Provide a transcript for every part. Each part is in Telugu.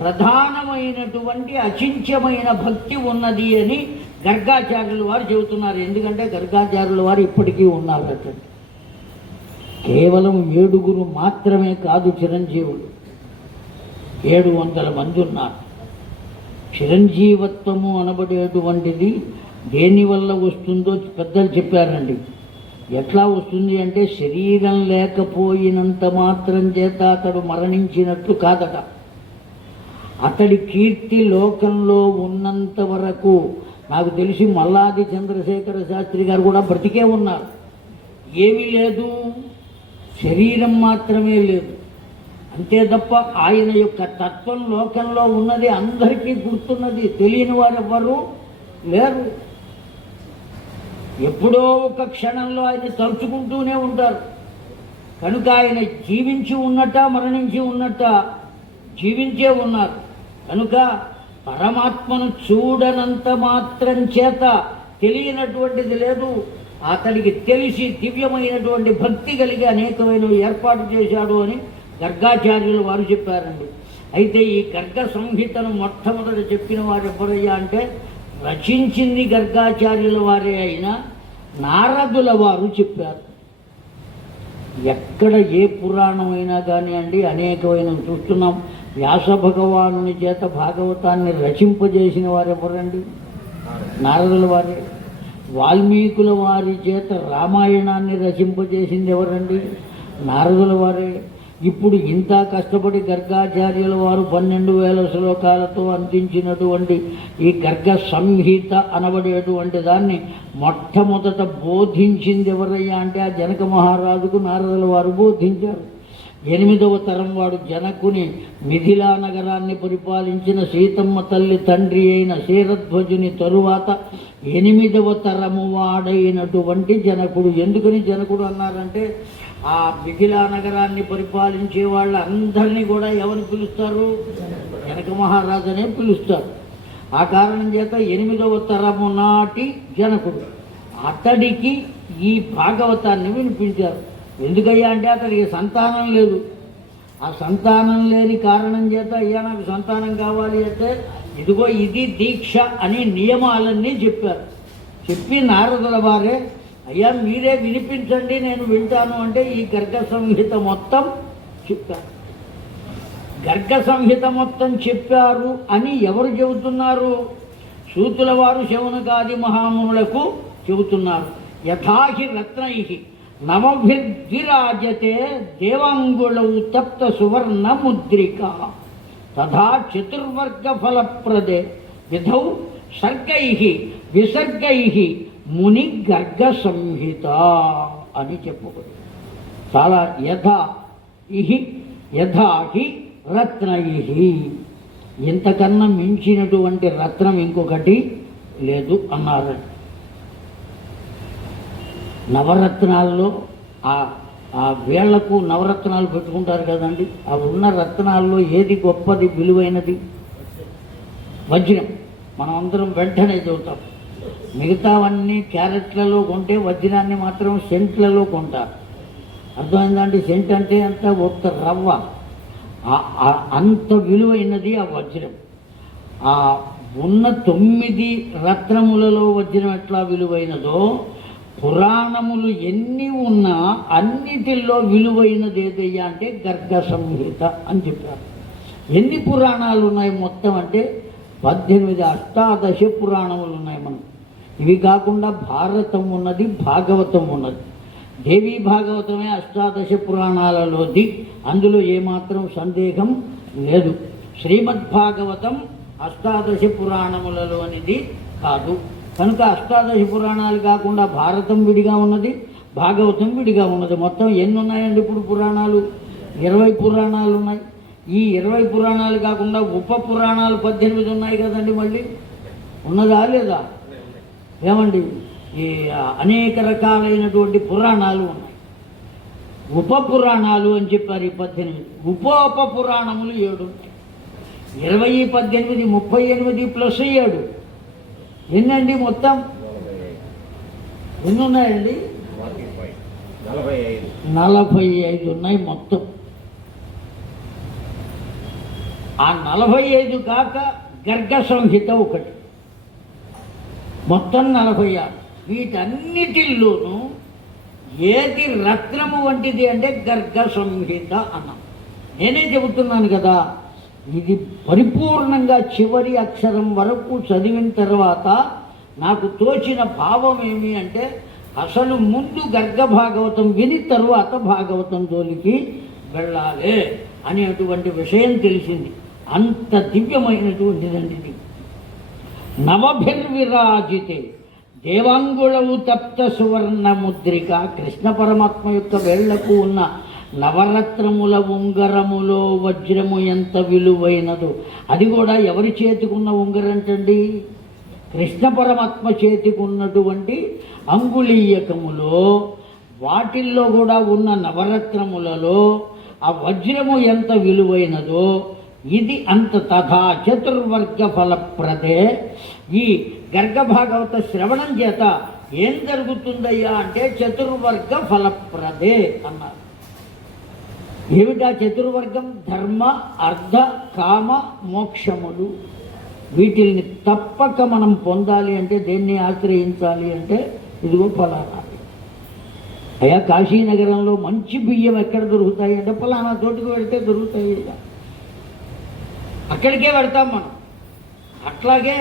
ప్రధానమైనటువంటి అచింత్యమైన భక్తి ఉన్నది అని గర్గాచార్యుల వారు చెబుతున్నారు. ఎందుకంటే గర్గాచార్యుల వారు ఇప్పటికీ ఉన్నారు. కేవలం 7 మాత్రమే కాదు చిరంజీవులు, 700 మంది ఉన్నారు. చిరంజీవత్వము అనబడేటువంటిది దేనివల్ల వస్తుందో పెద్దలు చెప్పారండి. ఎట్లా వస్తుంది అంటే శరీరం లేకపోయినంత మాత్రం చేత అతడు మరణించినట్లు కాదట. అతడి కీర్తి లోకంలో ఉన్నంత వరకు, నాకు తెలిసి మల్లాది చంద్రశేఖర శాస్త్రి గారు కూడా బ్రతికే ఉన్నారు. ఏమీ లేదు, శరీరం మాత్రమే లేదు అంతే తప్ప ఆయన యొక్క తత్వం లోకంలో ఉన్నది అందరికీ గుర్తున్నది. తెలియని వారు ఎవ్వరూ లేరు. ఎప్పుడో ఒక క్షణంలో ఆయన తలుచుకుంటూనే ఉంటారు. కనుక ఆయన జీవించి ఉన్నట్ట మరణించి ఉన్నట్ట జీవించే ఉన్నారు. కనుక పరమాత్మను చూడనంత మాత్రం చేత తెలియనటువంటిది లేదు. అతడికి తెలిసి దివ్యమైనటువంటి భక్తి కలిగి అనేకమైన ఏర్పాటు చేశాడు అని గర్గాచార్యులు వారు చెప్పారండి. అయితే ఈ గర్గ సంహితను మొట్టమొదట చెప్పిన వారు ఎవరయ్యా అంటే రచించింది గర్గాచార్యుల వారే అయినా నారదుల వారు చెప్పారు. ఎక్కడ ఏ పురాణం అయినా కానివ్వండి, అనేకమైన చూస్తున్నాం. వ్యాస భగవానుని చేత భాగవతాన్ని రచింపజేసిన వారు ఎవరండి? నారదుల వారే. వాల్మీకుల వారి చేత రామాయణాన్ని రచింపజేసింది ఎవరండి? నారదుల వారే. ఇప్పుడు ఇంత కష్టపడి గర్గాచార్యుల వారు 12,000 శ్లోకాలతో అందించినటువంటి ఈ గర్గ సంహిత అనబడేటువంటి దాన్ని మొట్టమొదట బోధించింది ఎవరయ్యా అంటే ఆ జనక మహారాజుకు నారదుల వారు బోధించారు. 8వ తరం వాడు జనకుని మిథిలా నగరాన్ని పరిపాలించిన సీతమ్మ తల్లి తండ్రి అయిన శరధ్వజుని తరువాత 8వ తరము వాడైనటువంటి జనకుడు. ఎందుకని జనకుడు అన్నారంటే ఆ మిథిలా నగరాన్ని పరిపాలించే వాళ్ళందరినీ కూడా ఎవరిని పిలుస్తారు? జనక మహారాజునే పిలుస్తారు. ఆ కారణం చేత 8వ తరము నాటి జనకుడు అతడికి ఈ భాగవతాన్ని వినిపించారు. ఎందుకయ్యా అంటే అతడికి సంతానం లేదు. ఆ సంతానం లేని కారణం చేత అయ్యా నాకు సంతానం కావాలి అంటే ఇదిగో ఇది దీక్ష అని నియమాలన్నీ చెప్పారు. చెప్పి నారదుల వారే అయ్యా మీరే వినిపించండి నేను వింటాను అంటే ఈ గర్గ సంహిత మొత్తం చెప్పారు. గర్గ సంహిత మొత్తం చెప్పారు అని ఎవరు చెబుతున్నారు? సూతుల వారు శౌనకాది మహామునులకు చెబుతున్నారు. యథాహి రత్నైహి నవభిర్విరాజతే దేవాంగుళౌ తప్త సువర్ణ ముద్రిక తథా చతుర్వర్గ ఫలప్రదే విధౌ సర్గైః విసర్గైః ముని గర్గ సంహిత అని చెప్పబడి చాలా యథాహి రత్నైః, ఇంతకన్నా మించినటువంటి రత్నం ఇంకొకటి లేదు అన్నారు. నవరత్నాల్లో ఆ వేళ్లకు నవరత్నాలు పెట్టుకుంటారు కదండి, అవి ఉన్న రత్నాల్లో ఏది గొప్పది విలువైనది? వజ్రం. మనం అందరం వెంటనే చెబుతాం. మిగతావన్నీ క్యారెట్లలో కొంటే వజ్రాన్ని మాత్రం సెంట్లలో కొంటారు. అర్థమైందండి? సెంట్ అంటే అంత ఒక్క రవ్వ, అంత విలువైనది ఆ వజ్రం. ఆ ఉన్న 9 రత్నములలో వజ్రం ఎట్లా విలువైనదో పురాణములు ఎన్ని ఉన్నా అన్నిటిల్లో విలువైనది ఏదయ్యా అంటే గర్గ సంహిత అని చెప్పారు. ఎన్ని పురాణాలు ఉన్నాయి మొత్తం అంటే 18 అష్టాదశ పురాణములు ఉన్నాయి మనం. ఇవి కాకుండా భారతం ఉన్నది, భాగవతం ఉన్నది. దేవీ భాగవతమే అష్టాదశ పురాణాలలోది, అందులో ఏమాత్రం సందేహం లేదు. శ్రీమద్భాగవతం అష్టాదశ పురాణములలోనిది కాదు. కనుక అష్టాదశ పురాణాలు కాకుండా భారతం విడిగా ఉన్నది, భాగవతం విడిగా ఉన్నది. మొత్తం ఎన్ని ఉన్నాయండి ఇప్పుడు పురాణాలు? 20 పురాణాలు ఉన్నాయి. ఈ 20 పురాణాలు కాకుండా ఉప పురాణాలు 18 ఉన్నాయి కదండి. మళ్ళీ ఉన్నదా లేదా? ఏమండి, ఈ అనేక రకాలైనటువంటి పురాణాలు ఉన్నాయి. ఉప పురాణాలు అని చెప్పారు. ఈ 18 ఉప పురాణములు 7 ఉంటాయి. 20, 18, 38 ప్లస్ 7 ఎన్నండి? మొత్తం ఎన్ని ఉన్నాయండి? 45 ఉన్నాయి మొత్తం. ఆ 45 కాక గర్గ సంహిత ఒకటి, మొత్తం 46. వీటన్నిటిల్లోనూ ఏది రత్నము వంటిది అంటే గర్గ సంహిత అన్నాం. నేనే చెబుతున్నాను కదా, ఇది పరిపూర్ణంగా చివరి అక్షరం వరకు చదివిన తర్వాత నాకు తోచిన భావం ఏమి అంటే, అసలు ముందు గర్గ భాగవతం విని తరువాత భాగవతం జోలికి వెళ్ళాలి అనేటువంటి విషయం తెలిసింది. అంత దివ్యమైనటువంటిదండి ఇది. నవభిర్విరాజితే దేవాంగుళవు తప్త సువర్ణ ముద్రిక. కృష్ణ పరమాత్మ యొక్క వేళ్లకు ఉన్న నవరత్నముల ఉంగరములో వజ్రము ఎంత విలువైనదో. అది కూడా ఎవరి చేతికున్న ఉంగరంటండి? కృష్ణ పరమాత్మ చేతికున్నటువంటి అంగుళీయకములో, వాటిల్లో కూడా ఉన్న నవరత్నములలో ఆ వజ్రము ఎంత విలువైనదో ఇది అంత. తథా చతుర్వర్గ ఫలప్రదే. ఈ గర్గ భాగవత శ్రవణం చేత ఏం జరుగుతుందయ్యా అంటే చతుర్వర్గ ఫలప్రదే అన్నారు. ఏమిటా చతుర్వర్గం? ధర్మ, అర్థ, కామ, మోక్షములు. వీటిల్ని తప్పక మనం పొందాలి అంటే దేన్ని ఆశ్రయించాలి అంటే ఇదిగో ఫలానా. అయ్యా కాశీనగరంలో మంచి బియ్యం ఎక్కడ దొరుకుతాయి అంటే ఫలానా చోటుకు వెళ్తే దొరుకుతాయి, అక్కడికే వెళ్తాం మనం. అట్లాగే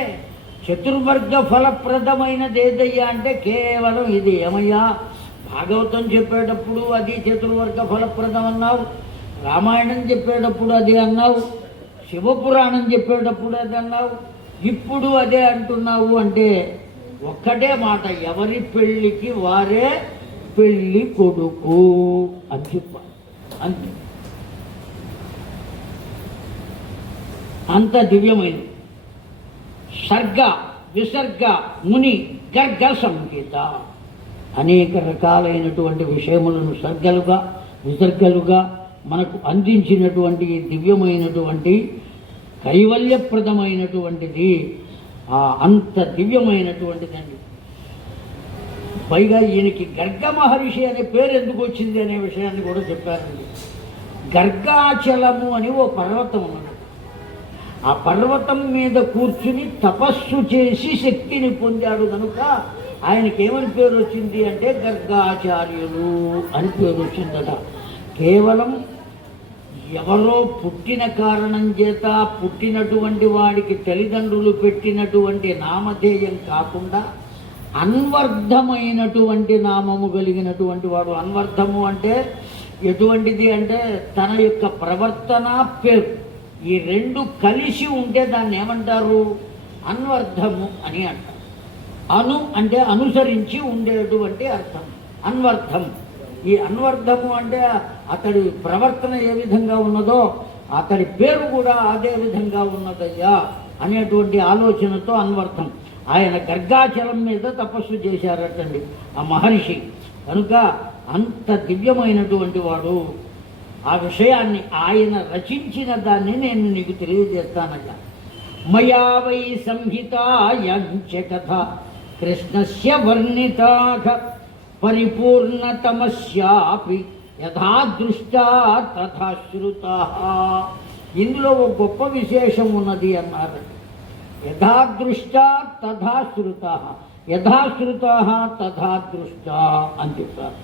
చతుర్వర్గ ఫలప్రదమైనది ఏదయ్యా అంటే కేవలం ఇది. ఏమయ్యా భాగవతం చెప్పేటప్పుడు అది చతుర్వర్గ ఫలప్రదం అన్నావు, రామాయణం చెప్పేటప్పుడు అది అన్నావు, శివపురాణం చెప్పేటప్పుడు అది అన్నావు, ఇప్పుడు అదే అంటున్నావు అంటే ఒక్కటే మాట, ఎవరి పెళ్ళికి వారే పెళ్ళి కొడుకు అని చెప్పాలి. అంతే, అంత దివ్యమైనది. సర్గ, విసర్గ, ముని, గర్గ సంహిత. అనేక రకాలైనటువంటి విషయములను సర్గలుగా విసర్గలుగా మనకు అందించినటువంటి దివ్యమైనటువంటి కైవల్యప్రదమైనటువంటిది. అంత దివ్యమైనటువంటిదండి. పైగా ఈయనకి గర్గ మహర్షి అనే పేరు ఎందుకు వచ్చింది అనే విషయాన్ని కూడా చెప్పారండి. గర్గాచలము అని ఓ పర్వతం ఉన్నది. ఆ పర్వతం మీద కూర్చుని తపస్సు చేసి శక్తిని పొందాడు కనుక ఆయనకి ఏమని పేరు వచ్చింది అంటే గర్గాచార్యులు అని పేరు వచ్చిందట. కేవలం ఎవరో పుట్టిన కారణం చేత పుట్టినటువంటి వాడికి తల్లిదండ్రులు పెట్టినటువంటి నామధేయం కాకుండా అన్వర్థమైనటువంటి నామము కలిగినటువంటి వాడు. అన్వర్థము అంటే ఎటువంటిది అంటే తన యొక్క ప్రవర్తన, పేరు ఈ రెండు కలిసి ఉంటే దాన్ని ఏమంటారు? అన్వర్థము అని అంటారు. అను అంటే అనుసరించి ఉండేటువంటి అర్థం అన్వర్థం. ఈ అన్వర్థము అంటే అతడి ప్రవర్తన ఏ విధంగా ఉన్నదో అతడి పేరు కూడా అదే విధంగా ఉన్నదయ్యా అనేటువంటి ఆలోచనతో అన్వర్థం. ఆయన గర్గాచలం మీద తపస్సు చేశారటండి ఆ మహర్షి. కనుక అంత దివ్యమైనటువంటి వాడు. ఆ విషయాన్ని ఆయన రచించిన దాన్ని నేను నీకు తెలియజేస్తానయ్యా. మయా వై సంహితాయంచ కథ కృష్ణస్య వర్ణితాః పరిపూర్ణతమస్యాపి యథాదృష్టా తథా శ్రుతాః. ఇందులో ఒక గొప్ప విశేషం ఉన్నది అన్నారు. యథాదృష్టా తథా శ్రుతాః, యథాశ్రుతాః తథా దృష్టా అని చెప్పారు.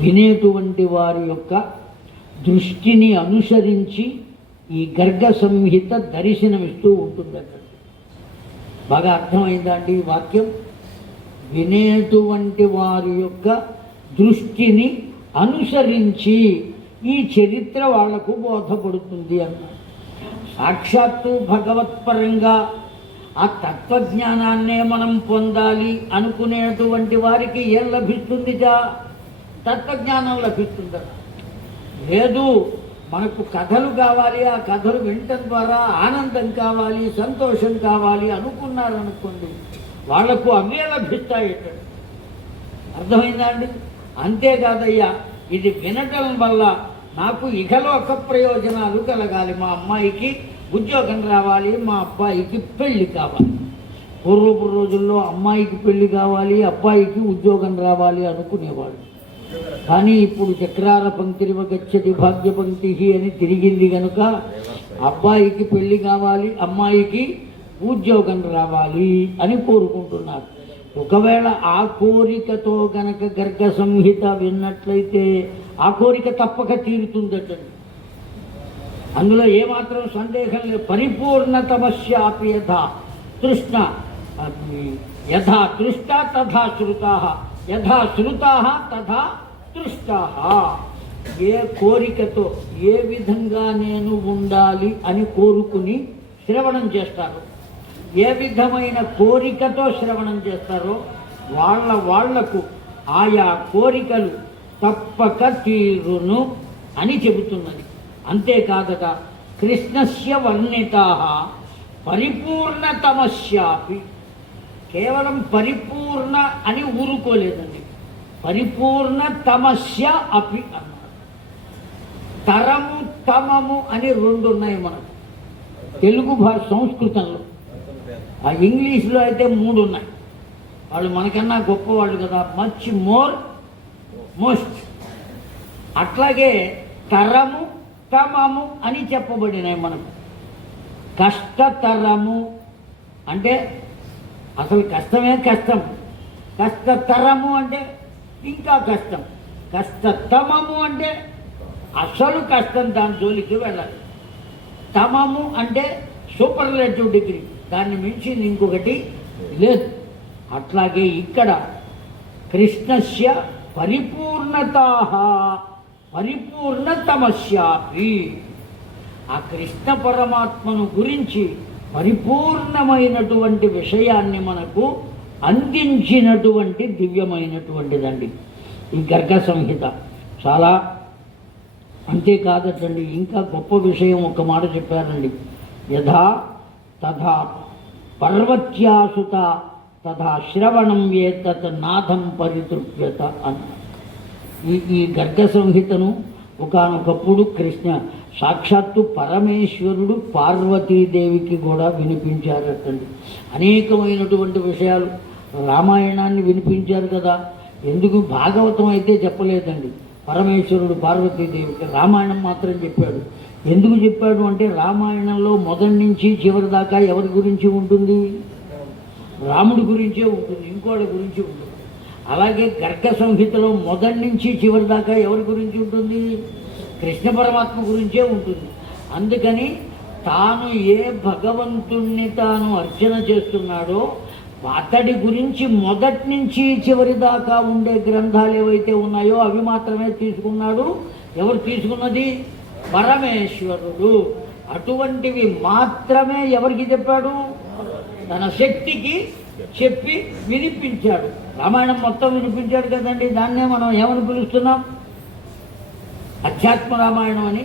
వినేటువంటి వారి యొక్క దృష్టిని అనుసరించి ఈ గర్గ సంహిత దర్శనమిస్తూ ఉంటుందట. బాగా అర్థమైందా అండి ఈ వాక్యం? వినేటువంటి వారి యొక్క దృష్టిని అనుసరించి ఈ చరిత్ర వాళ్లకు బోధపడుతుంది అన్నారు. సాక్షాత్తు భగవత్పరంగా ఆ తత్వజ్ఞానాన్నే మనం పొందాలి అనుకునేటువంటి వారికి ఏం లభిస్తుందిగా? తత్వజ్ఞానం లభిస్తుందా? లేదు, మనకు కథలు కావాలి, ఆ కథలు వినటం ద్వారా ఆనందం కావాలి, సంతోషం కావాలి అనుకున్నారనుకోండి, వాళ్లకు అవే లభిస్తాయి. అర్థమైందా అండి? అంతేకాదయ్యా, ఇది వినటం వల్ల నాకు ఇహలోక ప్రయోజనాలు కలగాలి, మా అమ్మాయికి ఉద్యోగం రావాలి, మా అబ్బాయికి పెళ్లి కావాలి. పూర్వపు రోజుల్లో అమ్మాయికి పెళ్లి కావాలి, అబ్బాయికి ఉద్యోగం రావాలి అనుకునేవాడు. కానీ ఇప్పుడు చక్రార పంక్తిరివ గచ్చతి భాగ్య పంక్తి అని తిరిగింది కనుక అబ్బాయికి పెళ్లి కావాలి, అమ్మాయికి ఉద్యోగం రావాలి అని కోరుకుంటున్నారు. ఒకవేళ ఆ కోరికతో గనక గర్గ సంహిత విన్నట్లయితే ఆ కోరిక తప్పక తీరుతుందటండి. అందులో ఏమాత్రం సందేహం లేదు. పరిపూర్ణతమస్యాపి యథా తృష్ణ యథా తృష్ట తథా శ్రుతా, యథా శ్రుతా తథా తృష్టా. ఏ కోరికతో ఏ విధంగా నేను ఉండాలి అని కోరుకుని శ్రవణం చేస్తారు, ఏ విధమైన కోరికతో శ్రవణం చేస్తారో వాళ్లకు ఆయా కోరికలు తప్పక తీరును అని చెబుతున్నది. అంతేకాదట, కృష్ణస్య వర్ణితా పరిపూర్ణతమస్యాపి. కేవలం పరిపూర్ణ అని ఊరుకోలేదండి, పరిపూర్ణతమస్య అపి అన్నారు. తరము తమము అని రెండు ఉన్నాయి మనకు తెలుగు భాష సంస్కృతంలో. ఆ ఇంగ్లీష్లో అయితే 3 ఉన్నాయి. వాళ్ళు మనకన్నా గొప్పవాళ్ళు కదా, మచ్ మోర్ మోస్ట్. అట్లాగే తరము తమము అని చెప్పబడినాయి మనకు. కష్టతరము అంటే అసలు కష్టమే కష్టం, కష్టతరము అంటే ఇంకా కష్టం, కష్టతమము అంటే అసలు కష్టం, దాని జోలికి వెళ్ళాలి. తమము అంటే సూపర్లేటివ్ డిగ్రీ, దాన్ని మించింది ఇంకొకటి లేదు. అట్లాగే ఇక్కడ కృష్ణస్య పరిపూర్ణతా పరిపూర్ణతమస్యాపి. ఆ కృష్ణ పరమాత్మను గురించి పరిపూర్ణమైనటువంటి విషయాన్ని మనకు అందించినటువంటి దివ్యమైనటువంటిదండి ఈ గర్గ సంహిత. చాలా అంతేకాదటండి, ఇంకా గొప్ప విషయం ఒక మాట చెప్పారండి. యథా తథా పర్వత్యాసుత తథా శ్రవణం ఏతత్ నాథం పరితృప్యత అన్న ఈ గర్గ సంహితను ఒకానొకప్పుడు కృష్ణ సాక్షాత్తు పరమేశ్వరుడు పార్వతీదేవికి కూడా వినిపించారటండి. అనేకమైనటువంటి విషయాలు రామాయణాన్ని వినిపించారు కదా, ఎందుకు భాగవతం అయితే చెప్పలేదండి. పరమేశ్వరుడు పార్వతీదేవికి రామాయణం మాత్రం చెప్పాడు. ఎందుకు చెప్పాడు అంటే రామాయణంలో మొదటి నుంచి చివరి దాకా ఎవరి గురించి ఉంటుంది? రాముడి గురించే ఉంటుంది, ఇంకోటి గురించి ఉంటుంది. అలాగే గర్గ సంహితలో మొదటి నుంచి చివరి దాకా ఎవరి గురించి ఉంటుంది? కృష్ణ పరమాత్మ గురించే ఉంటుంది. అందుకని తాను ఏ భగవంతుణ్ణి తాను అర్చన చేస్తున్నాడో అతడి గురించి మొదటి నుంచి చివరి దాకా ఉండే గ్రంథాలు ఏవైతే ఉన్నాయో అవి మాత్రమే తీసుకున్నాడు. ఎవరు తీసుకున్నది? పరమేశ్వరుడు. అటువంటివి మాత్రమే ఎవరికి చెప్పాడు? తన శక్తికి చెప్పి వినిపించాడు. రామాయణం మొత్తం వినిపించాడు కదండి, దాన్నే మనం ఏమని పిలుస్తున్నాం? అధ్యాత్మ రామాయణం అని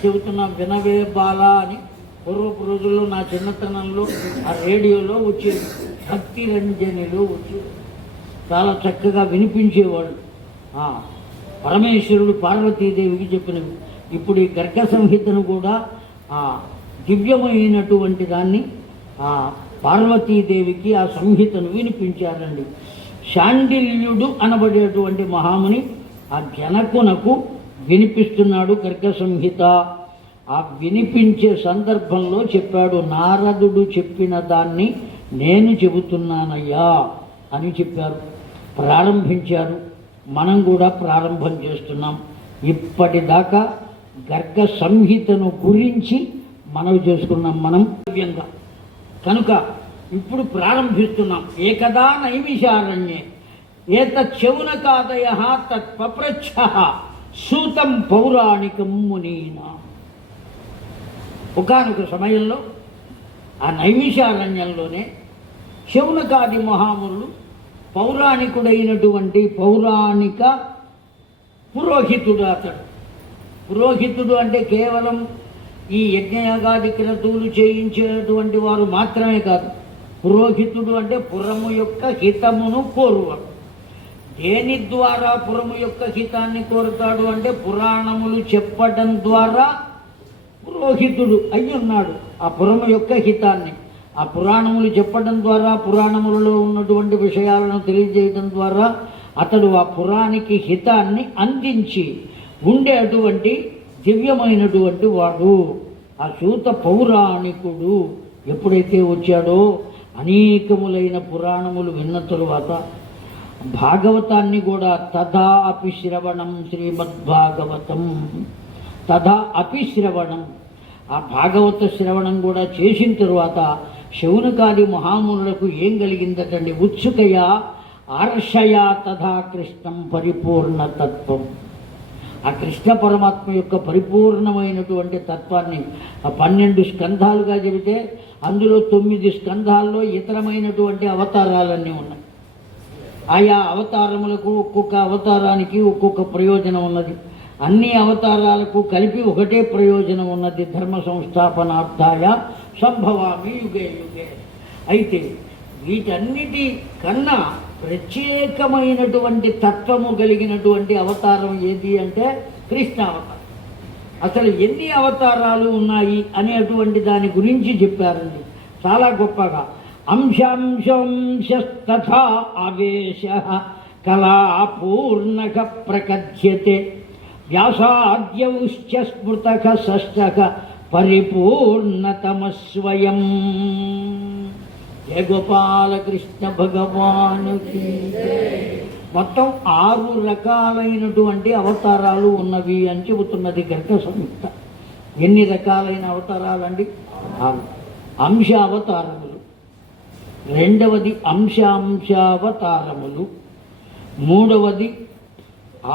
చెబుతున్నాం. వినవే బాల అని పూర్వపు రోజుల్లో నా చిన్నతనంలో ఆ రేడియోలో వచ్చేది, భక్తి రంజనిలో వచ్చేది, చాలా చక్కగా వినిపించేవాళ్ళు. పరమేశ్వరుడు పార్వతీదేవికి చెప్పినవి. ఇప్పుడు ఈ గర్గ సంహితను కూడా దివ్యమైనటువంటి దాన్ని పార్వతీదేవికి ఆ సంహితను వినిపించారండి. శాండిల్యుడు అనబడేటువంటి మహాముని ఆ జనకునకు వినిపిస్తున్నాడు గర్గ సంహిత. ఆ వినిపించే సందర్భంలో చెప్పాడు, నారదుడు చెప్పిన దాన్ని నేను చెబుతున్నానయ్యా అని చెప్పారు. ప్రారంభించారు. మనం కూడా ప్రారంభం చేస్తున్నాం. ఇప్పటిదాకా గర్గ సంహితను గురించి మనవి చేసుకున్నాం మనం దివ్యంగా. కనుక ఇప్పుడు ప్రారంభిస్తున్నాం. ఏకదా నైమిషారణ్యే ఏతచ్చౌనకాదయ తత్పప్రచ్ఛ సూతం పౌరాణికం మునీనా. ఒకానొక సమయంలో ఆ నైమిషారణ్యంలోనే శౌనకాది మహామునులు పౌరాణికుడైనటువంటి పౌరాణిక పురోహితుడు అతడు. పురోహితుడు అంటే కేవలం ఈ యజ్ఞయాగాది క్రతువులు చేయించేటువంటి వారు మాత్రమే కాదు. పురోహితుడు అంటే పురము యొక్క హితమును కోరువాడు. దేని ద్వారా పురము యొక్క హితాన్ని కోరుతాడు అంటే పురాణములు చెప్పడం ద్వారా పురోహితుడు అయి ఉన్నాడు. ఆ పురము యొక్క హితాన్ని ఆ పురాణములు చెప్పడం ద్వారా, పురాణములలో ఉన్నటువంటి విషయాలను తెలియజేయడం ద్వారా అతడు ఆ పురానికి హితాన్ని అందించి ఉండేటువంటి దివ్యమైనటువంటి వాడు. ఆ సూత పౌరాణికుడు ఎప్పుడైతే వచ్చాడో అనేకములైన పురాణములు విన్న తరువాత భాగవతాన్ని కూడా తథా అపి శ్రవణం శ్రీమద్భాగవతం, తథా అపి శ్రవణం, ఆ భాగవత శ్రవణం కూడా చేసిన తరువాత శౌనకాది మహామునులకు ఏం కలిగిందటండి? ఉత్సుకయా ఆర్షయా తథా కృష్ణం పరిపూర్ణతత్వం. ఆ కృష్ణ పరమాత్మ యొక్క పరిపూర్ణమైనటువంటి తత్వాన్ని ఆ 12 స్కంధాలుగా చెబితే అందులో 9 స్కంధాల్లో ఇతరమైనటువంటి అవతారాలన్నీ ఉన్నాయి. ఆయా అవతారములకు ఒక్కొక్క అవతారానికి ఒక్కొక్క ప్రయోజనం ఉన్నది. అన్ని అవతారాలకు కలిపి ఒకటే ప్రయోజనం ఉన్నది. ధర్మ సంస్థాపనార్థాయ సంభవామి యుగే యుగే. అయితే వీటన్నిటి కన్నా ప్రత్యేకమైనటువంటి తత్వము కలిగినటువంటి అవతారం ఏది అంటే కృష్ణ అవతారం. అసలు ఎన్ని అవతారాలు ఉన్నాయి అనేటువంటి దాని గురించి చెప్పారండి చాలా గొప్పగా. అంశాంశంశస్తథా ఆవేశ కళాపూర్ణక ప్రకథ్యతే వ్యాసాద్యౌశ్చ స్మృతక షష్టక పరిపూర్ణతమ స్వయం. జయ గోపాలకృష్ణ భగవానుకి. మొత్తం 6 రకాలైనటువంటి అవతారాలు ఉన్నవి అని చెబుతున్నది గర్గ సంహిత. ఎన్ని రకాలైన అవతారాలండి? 6. అంశ అవతారములు, రెండవది అంశాంశావతారములు, మూడవది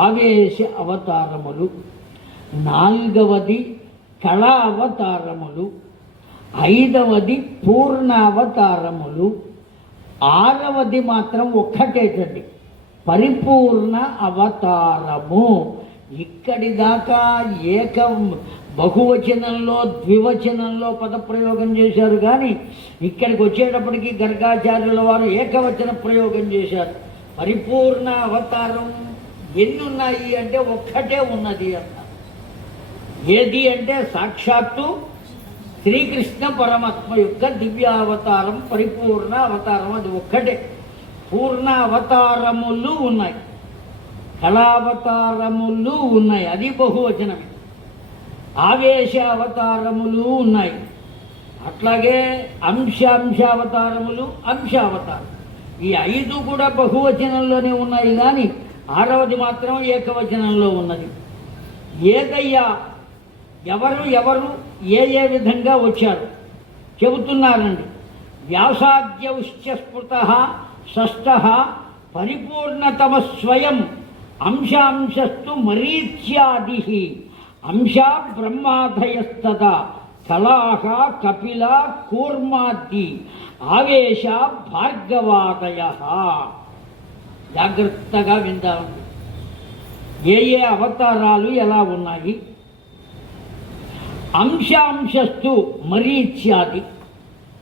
ఆవేశ అవతారములు, నాలుగవది కళా అవతారములు, ఐదవది పూర్ణ అవతారములు, ఆరవది మాత్రం ఒక్కటేటండి పరిపూర్ణ అవతారము. ఇక్కడి దాకా బహువచనంలో ద్వివచనంలో పదప్రయోగం చేశారు, కానీ ఇక్కడికి వచ్చేటప్పటికి గర్గాచార్యుల వారు ఏకవచన ప్రయోగం చేశారు. పరిపూర్ణ అవతారం ఎన్నున్నాయి అంటే ఒక్కటే ఉన్నది అన్నారు. ఏది అంటే సాక్షాత్తు శ్రీకృష్ణ పరమాత్మ యొక్క దివ్యావతారం పరిపూర్ణ అవతారం, అది ఒక్కటే. పూర్ణ అవతారములు ఉన్నాయి, కళావతారములు ఉన్నాయి, అది బహువచనమే. ఆవేశ అవతారములు ఉన్నాయి, అట్లాగే అంశాంశావతారములు, అంశావతారం. ఈ 5 కూడా బహువచనంలోనే ఉన్నాయి, కానీ 6వది మాత్రం ఏకవచనంలో ఉన్నది. ఏదయ్యా ఎవరు ఏ విధంగా వచ్చారు చెబుతున్నారండి. వ్యాసాద్యౌశ్చ స్మృతః షష్టః పరిపూర్ణతమ స్వయం అంశాంశస్తు మరీచ్యాదిః అంశా బ్రహ్మాదయస్తదా కళాః కపిల కూర్మాది ఆవేశ భార్గవాదయః. జాగ్రత్తగా విందామండి. ఏ అవతారాలు ఎలా ఉన్నాయి? అంశాంశస్తు మరీచ్యాది.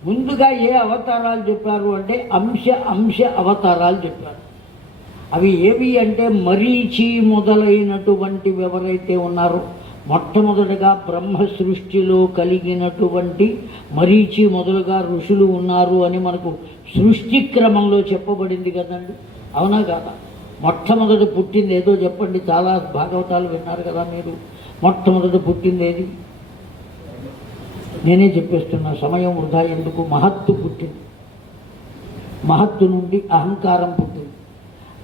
ముందుగా ఏ అవతారాలు చెప్పారు అంటే అంశ అవతారాలు చెప్పారు. అవి ఏవి అంటే మరీచి మొదలైనటువంటివి ఎవరైతే ఉన్నారో, మొట్టమొదటిగా బ్రహ్మ సృష్టిలో కలిగినటువంటి మరీచి మొదలుగా ఋషులు ఉన్నారు అని మనకు సృష్టి క్రమంలో చెప్పబడింది కదండి, అవునా కాదా? మొట్టమొదటి పుట్టింది ఏదో చెప్పండి. చాలా భాగవతాలు విన్నారు కదా మీరు. మొట్టమొదటి పుట్టింది ఏది? నేనే చెప్పేస్తున్నా, సమయం వృధా ఎందుకు. మహత్తు పుట్టింది. మహత్తు నుండి అహంకారం పుట్టింది.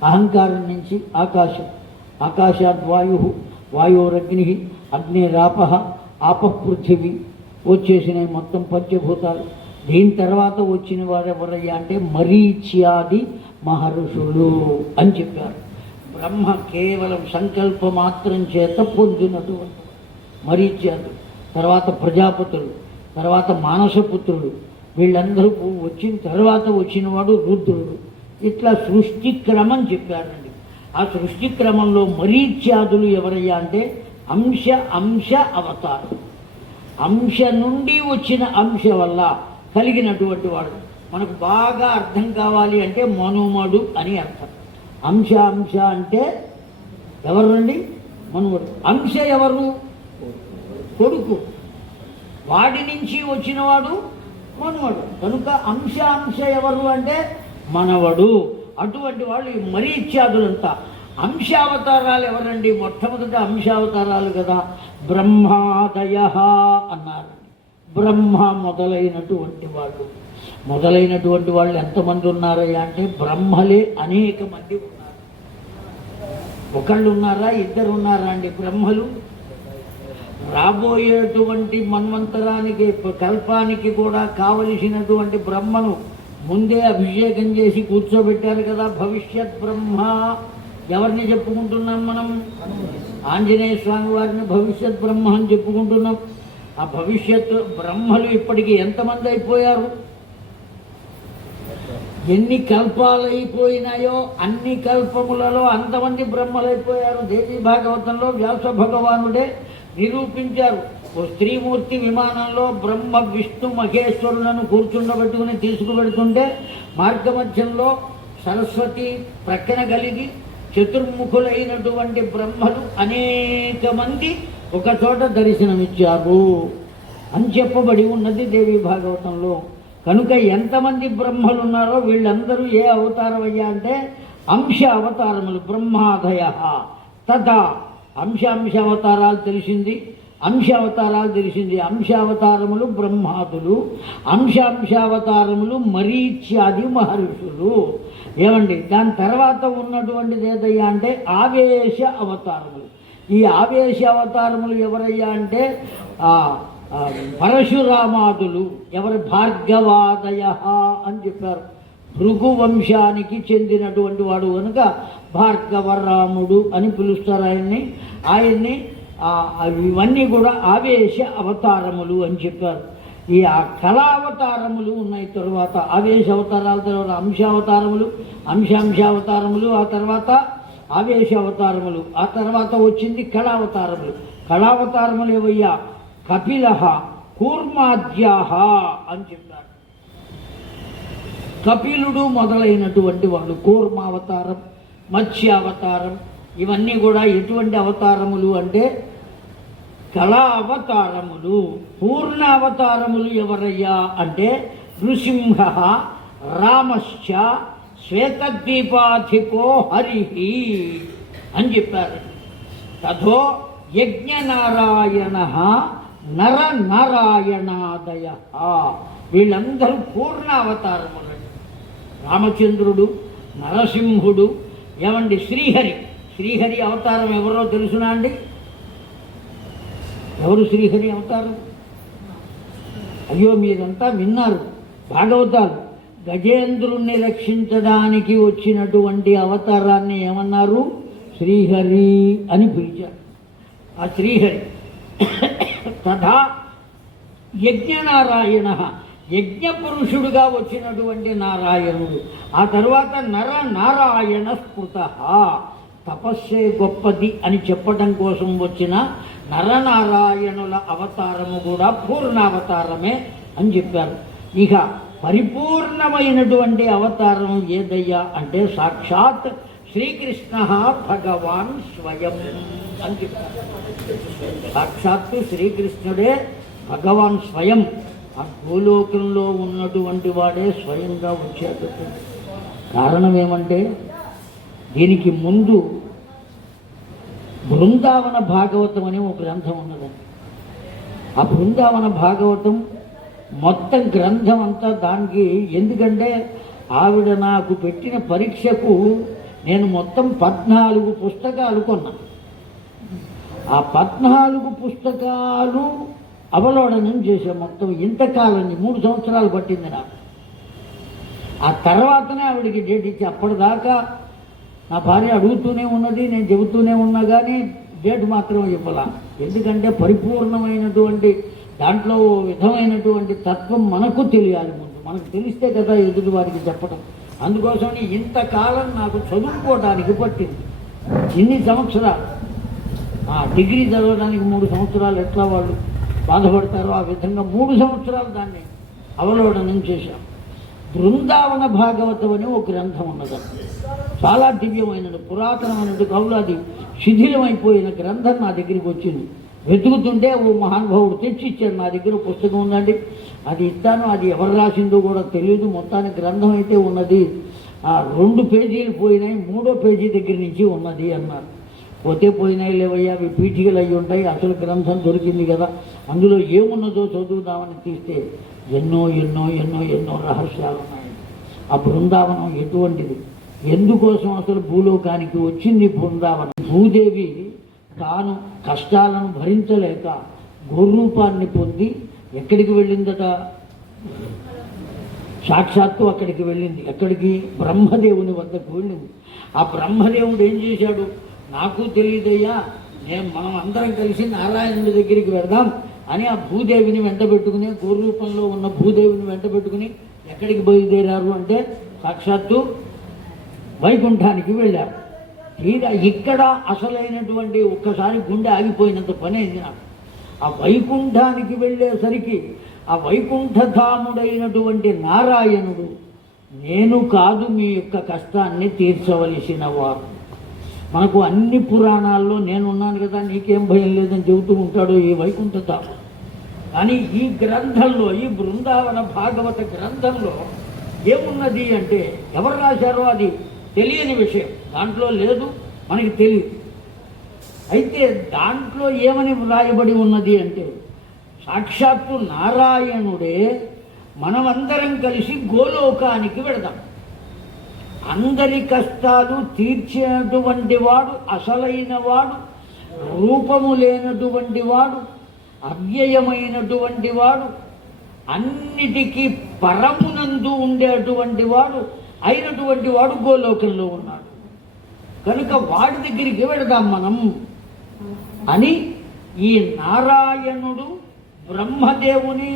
అహంకారం నుంచి ఆకాశం, ఆకాశాద్ వాయు, వాయోరగ్ని, అగ్నిరాప, ఆపః పృథివీ వచ్చేసినాయి మొత్తం పంచభూతాలు. దీని తర్వాత వచ్చిన వారు ఎవరయ్యా అంటే మరీచ్యాది మహర్షులు అని చెప్పారు. బ్రహ్మ కేవలం సంకల్ప మాత్రం చేత పొందినటువంటి మరీచ్యాదు, తర్వాత ప్రజాపతులు, తర్వాత మానసపుత్రుడు, వీళ్ళందరూ వచ్చిన తర్వాత వచ్చినవాడు రుద్రుడు. ఇట్లా సృష్టి క్రమం చెప్పారండి. ఆ సృష్టి క్రమంలో మరీచ్యాదులు ఎవరయ్యా అంటే అంశ అవతారం. అంశ నుండి వచ్చిన అంశ వల్ల కలిగినటువంటి వాడు. మనకు బాగా అర్థం కావాలి అంటే మనుమడు అని అర్థం. అంశ అంటే ఎవరండి? మనుమడు. అంశ ఎవరు? కొడుకు. వాడి నుంచి వచ్చినవాడు మనవడు. కనుక అంశ ఎవరు అంటే మనవడు. అటువంటి వాళ్ళు ఈ మరీచ్యాదులంతా. అంశావతారాలు ఎవరండి? మొట్టమొదట అంశావతారాలు కదా, బ్రహ్మాదయ అన్నారు. బ్రహ్మ మొదలైనటువంటి వాళ్ళు ఎంతమంది ఉన్నారయ్యా అంటే బ్రహ్మలే అనేక మంది ఉన్నారు. ఒకళ్ళు ఉన్నారా, ఇద్దరు ఉన్నారా అండి బ్రహ్మలు? రాబోయేటువంటి మన్వంతరానికి, కల్పానికి కూడా కావలసినటువంటి బ్రహ్మను ముందే అభిషేకం చేసి కూర్చోబెట్టారు కదా. భవిష్యత్ బ్రహ్మ ఎవరిని చెప్పుకుంటున్నాం మనం? ఆంజనేయ స్వామి వారిని భవిష్యత్ బ్రహ్మ అని చెప్పుకుంటున్నాం. ఆ భవిష్యత్ బ్రహ్మలు ఇప్పటికీ ఎంతమంది అయిపోయారు? ఎన్ని కల్పాలైపోయినాయో అన్ని కల్పములలో అంతమంది బ్రహ్మలైపోయారు. దేవీ భాగవతంలో వ్యాస భగవానుడే నిరూపించారు. ఓ స్త్రీమూర్తి విమానంలో బ్రహ్మ విష్ణు మహేశ్వరులను కూర్చుండబెట్టుకుని తీసుకువెడుతుంటే మార్గమధ్యంలో సరస్వతి ప్రక్కన కలిగి చతుర్ముఖులైనటువంటి బ్రహ్మలు అనేక మంది ఒక చోట దర్శనమిచ్చారు అని చెప్పబడి ఉన్నది దేవీ భాగవతంలో. కనుక ఎంతమంది బ్రహ్మలు ఉన్నారో వీళ్ళందరూ ఏ అవతారం అయ్యా అంటే అంశ అవతారములు. బ్రహ్మాదయ తథా అంశ అవతారాలు తెలిసింది. అంశావతారములు బ్రహ్మాదులు, అంశావతారములు మరీచ్యాది మహర్షులు. ఏమండి, దాని తర్వాత ఉన్నటువంటిది ఏదయ్యా అంటే ఆవేశ అవతారములు. ఈ ఆవేశ అవతారములు ఎవరయ్యా అంటే పరశురామాదులు. ఎవరు? భార్గవాదయ అని చెప్పారు. భృగు వంశానికి చెందినటువంటి వాడు కనుక భార్గవరాముడు అని పిలుస్తారు ఆయన్ని. ఇవన్నీ కూడా ఆవేశ అవతారములు అని చెప్పారు. ఈ కళావతారములు ఉన్నాయి. తరువాత ఆవేశ అవతారాల తర్వాత అంశావతారములు, ఆ తర్వాత ఆవేశ అవతారములు, ఆ తర్వాత వచ్చింది కళావతారములు ఏవయ్యా? కపిల, కూర్మాద్యా అని చెప్పారు. కపిలుడు మొదలైనటువంటి వాళ్ళు కూర్మావతారం, మత్స్యావతారం, ఇవన్నీ కూడా ఎటువంటి అవతారములు అంటే కళావతారములు. పూర్ణావతారములు ఎవరయ్యా అంటే నృసింహ, రామశ్చ, శ్వేతద్వీపాధిపో హరి అని చెప్పారు. తథో యజ్ఞనారాయణ, నరనారాయణాదయ, వీళ్ళందరూ పూర్ణావతారములు. రామచంద్రుడు, నరసింహుడు, ఏమండి శ్రీహరి అవతారం ఎవరో తెలుసునా అండి? ఎవరు శ్రీహరి అవతారం? అయ్యో, మీరంతా విన్నారు భాగవతాలు. గజేంద్రుణ్ణి రక్షించడానికి వచ్చినటువంటి అవతారాన్ని ఏమన్నారు? శ్రీహరి అని పిలిచారు. ఆ శ్రీహరి. తథా యజ్ఞనారాయణ, యజ్ఞపురుషుడుగా వచ్చినటువంటి నారాయణుడు. ఆ తర్వాత నరనారాయణ స్మృత, తపస్సే గొప్పది అని చెప్పడం కోసం వచ్చిన నరనారాయణుల అవతారము కూడా పూర్ణావతారమే అని చెప్పారు. ఇక పరిపూర్ణమైనటువంటి అవతారం ఏదయ్యా అంటే సాక్షాత్ శ్రీకృష్ణ భగవాన్ స్వయం అని చెప్పారు. సాక్షాత్తు శ్రీకృష్ణుడే భగవాన్ స్వయం. ఆ భూలోకంలో ఉన్నటువంటి వాడే స్వయంగా వచ్చాడు. కారణం ఏమంటే దీనికి ముందు బృందావన భాగవతం అనే ఒక గ్రంథం ఉన్నదండి. ఆ బృందావన భాగవతం మొత్తం గ్రంథం అంతా దానికి, ఎందుకంటే ఆవిడ నాకు పెట్టిన పరీక్షకు నేను మొత్తం 14 పుస్తకాలు కొన్నా. ఆ 14 పుస్తకాలు అవలోడనం చేసే మొత్తం ఇంతకాలం 3 సంవత్సరాలు పట్టింది నాకు. ఆ తర్వాతనే ఆవిడికి డేట్ ఇచ్చి, అప్పటిదాకా నా భార్య అడుగుతూనే ఉన్నది, నేను చెబుతూనే ఉన్నా, కానీ డేట్ మాత్రం ఇవ్వాల. ఎందుకంటే పరిపూర్ణమైనటువంటి దాంట్లో విధమైనటువంటి తత్వం మనకు తెలియాలి. ముందు మనకు తెలిస్తే కదా ఎదుటి వారికి చెప్పడం. అందుకోసమని ఇంతకాలం నాకు చదువుకోవడానికి పట్టింది. ఇన్ని సంవత్సరాలు. డిగ్రీ చదవడానికి 3 సంవత్సరాలు ఎట్లా వాళ్ళు బాధపడతారో ఆ విధంగా 3 సంవత్సరాలు దాన్ని అవలోడనం చేశాం. బృందావన భాగవతం అని ఒక గ్రంథం ఉన్నదండి. చాలా దివ్యమైనది, పురాతనమైనది. కవులు అది శిథిలమైపోయిన గ్రంథం నా దగ్గరికి వచ్చింది. వెతుకుతుంటే ఓ మహానుభావుడు తెచ్చి ఇచ్చాడు. నా దగ్గర పుస్తకం ఉందండి, అది ఇస్తాను. అది ఎవరు రాసిందో కూడా తెలియదు. మొత్తానికి గ్రంథం అయితే ఉన్నది. 2 పేజీలు పోయినాయి, 3వ పేజీ దగ్గర నుంచి ఉన్నది అన్నారు. పోతే పోయినాయి లేవయ్యా, అవి పీఠికలు అయి ఉంటాయి, అసలు గ్రంథం దొరికింది కదా, అందులో ఏమున్నదో చదువుదామని తీస్తే ఎన్నో ఎన్నో ఎన్నో ఎన్నో రహస్యాలు ఉన్నాయి. ఆ బృందావనం ఎటువంటిది, ఎందుకోసం అసలు భూలోకానికి వచ్చింది బృందావనం? భూదేవి తాను కష్టాలను భరించలేక గోరూపాన్ని పొంది ఎక్కడికి వెళ్ళిందట? సాక్షాత్తు అక్కడికి వెళ్ళింది. ఎక్కడికి? బ్రహ్మదేవుని వద్దకు వెళ్ళింది. ఆ బ్రహ్మదేవుడు ఏం చేశాడు? నాకు తెలియదయ్యా, మనం అందరం కలిసి నారాయణుడి దగ్గరికి వెళదాం అని ఆ భూదేవిని వెంటబెట్టుకుని, గోరూపంలో ఉన్న భూదేవిని వెంటబెట్టుకుని ఎక్కడికి బయలుదేరారు అంటే సాక్షాత్తు వైకుంఠానికి వెళ్ళారు. ఇక్కడ అసలైనటువంటి ఒక్కసారి గుండె ఆగిపోయినంత పని అయింది నాకు. ఆ వైకుంఠానికి వెళ్ళేసరికి ఆ వైకుంఠధాముడైనటువంటి నారాయణుడు, నేను కాదు మీ యొక్క కష్టాన్ని తీర్చవలసిన వారు. మనకు అన్ని పురాణాల్లో నేనున్నాను కదా, నీకేం భయం లేదని చెబుతూ ఉంటాడు ఈ వైకుంఠధాముడు. కానీ ఈ గ్రంథంలో, ఈ బృందావన భాగవత గ్రంథంలో ఏమున్నది అంటే, ఎవరు రాశారో అది తెలియని విషయం, దాంట్లో లేదు, మనకి తెలియదు. అయితే దాంట్లో ఏమని వ్రాయబడి ఉన్నది అంటే, సాక్షాత్తు నారాయణుడే మనమందరం కలిసి గోలోకానికి వెళదాం, అందరి కష్టాలు తీర్చేటువంటి వాడు, అసలైన వాడు, రూపము లేనటువంటి వాడు, అవ్యయమైనటువంటి వాడు, అన్నిటికీ పరమునందు ఉండేటువంటి వాడు అయినటువంటి వాడు గోలోకంలో ఉన్నాడు. కనుక వాడి దగ్గరికి వెళదాం మనం అని ఈ నారాయణుడు బ్రహ్మదేవుని,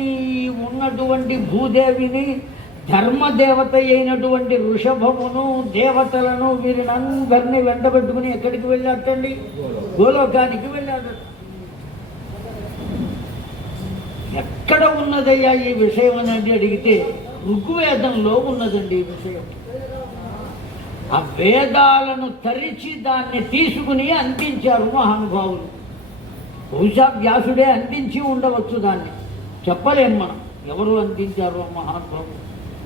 ఉన్నటువంటి భూదేవిని, ధర్మదేవత అయినటువంటి వృషభమును, దేవతలను, వీరినందరినీ వెంటబెట్టుకుని ఎక్కడికి వెళ్ళాటండి? గోలోకానికి వెళ్ళాడు. ఎక్కడ ఉన్నదయ్యా ఈ విషయం అని అడిగితే ఋగ్వేదంలో ఉన్నదండి ఈ విషయం. ఆ వేదాలను తరిచి దాన్ని తీసుకుని అందించారు మహానుభావులు. బహుశా వ్యాసుడే అందించి ఉండవచ్చు, దాన్ని చెప్పలేం మనం ఎవరు అందించారు ఆ మహానుభావులు.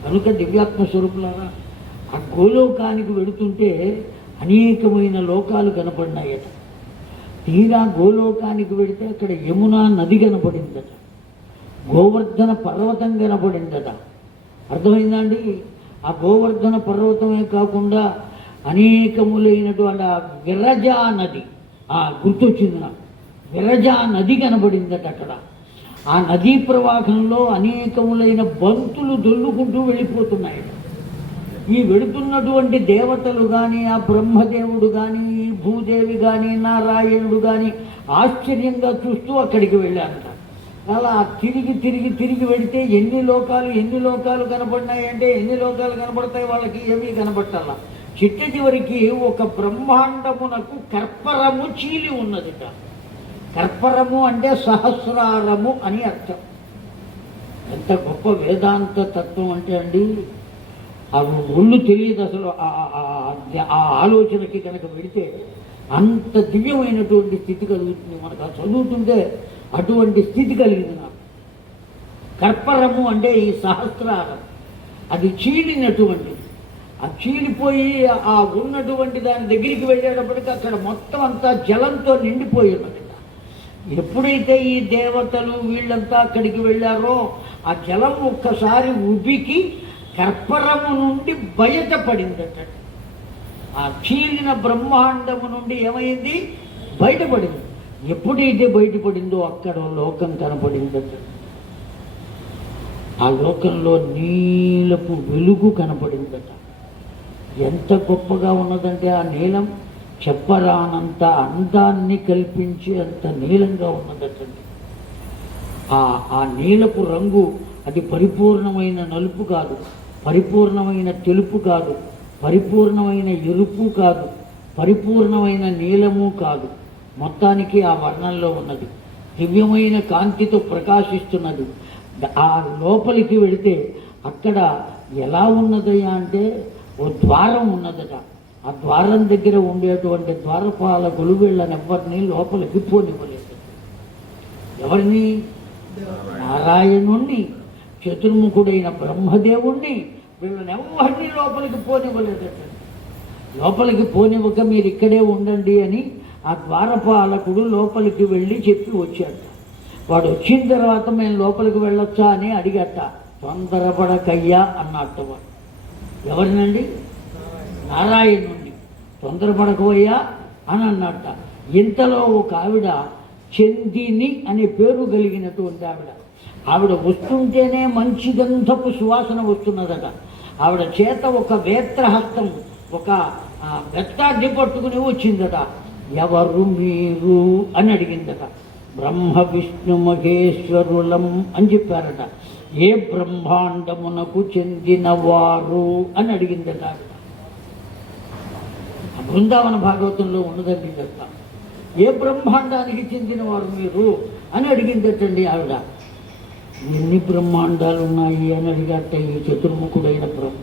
కనుక దివ్యాత్మ స్వరూపులారా, ఆ గోలోకానికి వెళుతుంటే అనేకమైన లోకాలు కనపడినాయట. తీరా గోలోకానికి వెళితే అక్కడ యమునా నది కనపడిందట, గోవర్ధన పర్వతం కనపడిందట. అర్థమైందా అండి? ఆ గోవర్ధన పర్వతమే కాకుండా అనేకములైనటువంటి ఆ విరజా నది, గుర్తొచ్చింది నాకు, విరజా నది కనబడిందట అక్కడ. ఆ నదీ ప్రవాహంలో అనేకములైన బంతులు దొల్లుకుంటూ వెళ్ళిపోతున్నాయి. ఈ వెళుతున్నటువంటి దేవతలు కానీ, ఆ బ్రహ్మదేవుడు కానీ, భూదేవి కానీ, నారాయణుడు కానీ ఆశ్చర్యంగా చూస్తూ అక్కడికి వెళ్ళారట. అలా తిరిగి తిరిగి తిరిగి వెళితే ఎన్ని లోకాలు కనపడినాయంటే, ఎన్ని లోకాలు కనపడతాయి వాళ్ళకి? ఏమీ కనపట్టాల. చిట్ట చివరికి ఒక బ్రహ్మాండమునకు కర్పరము చీలి ఉన్నదిట. కర్పరము అంటే సహస్రారము అని అర్థం. ఎంత గొప్ప వేదాంత తత్వం అంటే అండి, ఆ ఒళ్ళు తెలియదు అసలు. ఆ ఆలోచనకి కనుక వెళితే అంత దివ్యమైనటువంటి స్థితి కలుగుతుంది మనకు. ఆ చదువుతుంటే అటువంటి స్థితి కలిగింది నాకు. కర్పరము అంటే ఈ సహస్రారం, అది చీలినటువంటిది. ఆ చీలిపోయి ఆ ఉన్నటువంటి దాని దగ్గరికి వెళ్ళేటప్పటికి అక్కడ మొత్తం అంతా జలంతో నిండిపోయి ఉన్నది. ఎప్పుడైతే ఈ దేవతలు వీళ్ళంతా అక్కడికి వెళ్ళారో ఆ జలం ఒక్కసారి ఉబికి కర్పరము నుండి బయటపడిందట. ఆ చీలిన బ్రహ్మాండము నుండి ఏమైంది? బయటపడింది. ఎప్పుడైతే బయటపడిందో అక్కడ లోకం కనపడిందట. ఆ లోకంలో నీలపు వెలుగు కనపడిందట. ఎంత గొప్పగా ఉన్నదంటే ఆ నీలం చెప్పరానంత అందాన్ని కల్పించి అంత నీలంగా ఉన్నదటండి. ఆ నీలపు రంగు అది పరిపూర్ణమైన నలుపు కాదు, పరిపూర్ణమైన తెలుపు కాదు, పరిపూర్ణమైన ఎరుపు కాదు, పరిపూర్ణమైన నీలము కాదు. మొత్తానికి ఆ వర్ణంలో ఉన్నది. దివ్యమైన కాంతితో ప్రకాశిస్తున్నది. ఆ లోపలికి వెళితే అక్కడ ఎలా ఉన్నదయ్యా అంటే ఓ ద్వారం ఉన్నదట. ఆ ద్వారం దగ్గర ఉండేటువంటి ద్వారపాలకులు వీళ్ళనెవ్వరిని లోపలికి పోనివ్వలేదు. ఎవరిని? నారాయణుణ్ణి, చతుర్ముఖుడైన బ్రహ్మదేవుణ్ణి, వీళ్ళనెవ్వరిని లోపలికి పోనివ్వలేదట. లోపలికి పోనివ్వక మీరు ఇక్కడే ఉండండి అని ఆ ద్వారపాలకుడు లోపలికి వెళ్ళి చెప్పి వచ్చాడు. వాడు వచ్చిన తర్వాత మేము లోపలికి వెళ్ళొచ్చా అని అడిగట. తొందరపడకయ్యా అన్నట్టు వాడు. ఎవరినండి? నారాయణుణ్ణి. తొందరపడకవయ్యా అని అన్నట్ట. ఇంతలో ఒక ఆవిడ, చందిని అనే పేరు కలిగినటువంటి ఆవిడ వస్తుంటేనే మంచి గంధపు సువాసన వస్తున్నదట. ఆవిడ చేత ఒక వేత్రహస్తం, ఒక బెత్తాడ్డి పట్టుకుని వచ్చిందట. ఎవరు మీరు అని అడిగిందట. బ్రహ్మ విష్ణు మహేశ్వరులం అని చెప్పారట. ఏ బ్రహ్మాండమునకు చెందినవారు అని అడిగిందట ఆవిడ. బృందావన భాగవతంలో ఉన్నదండి చెప్తా. ఏ బ్రహ్మాండానికి చెందినవారు మీరు అని అడిగిందటండి ఆవిడ. ఎన్ని బ్రహ్మాండాలు ఉన్నాయి అని అడిగట ఈ చతుర్ముఖుడైన బ్రహ్మ.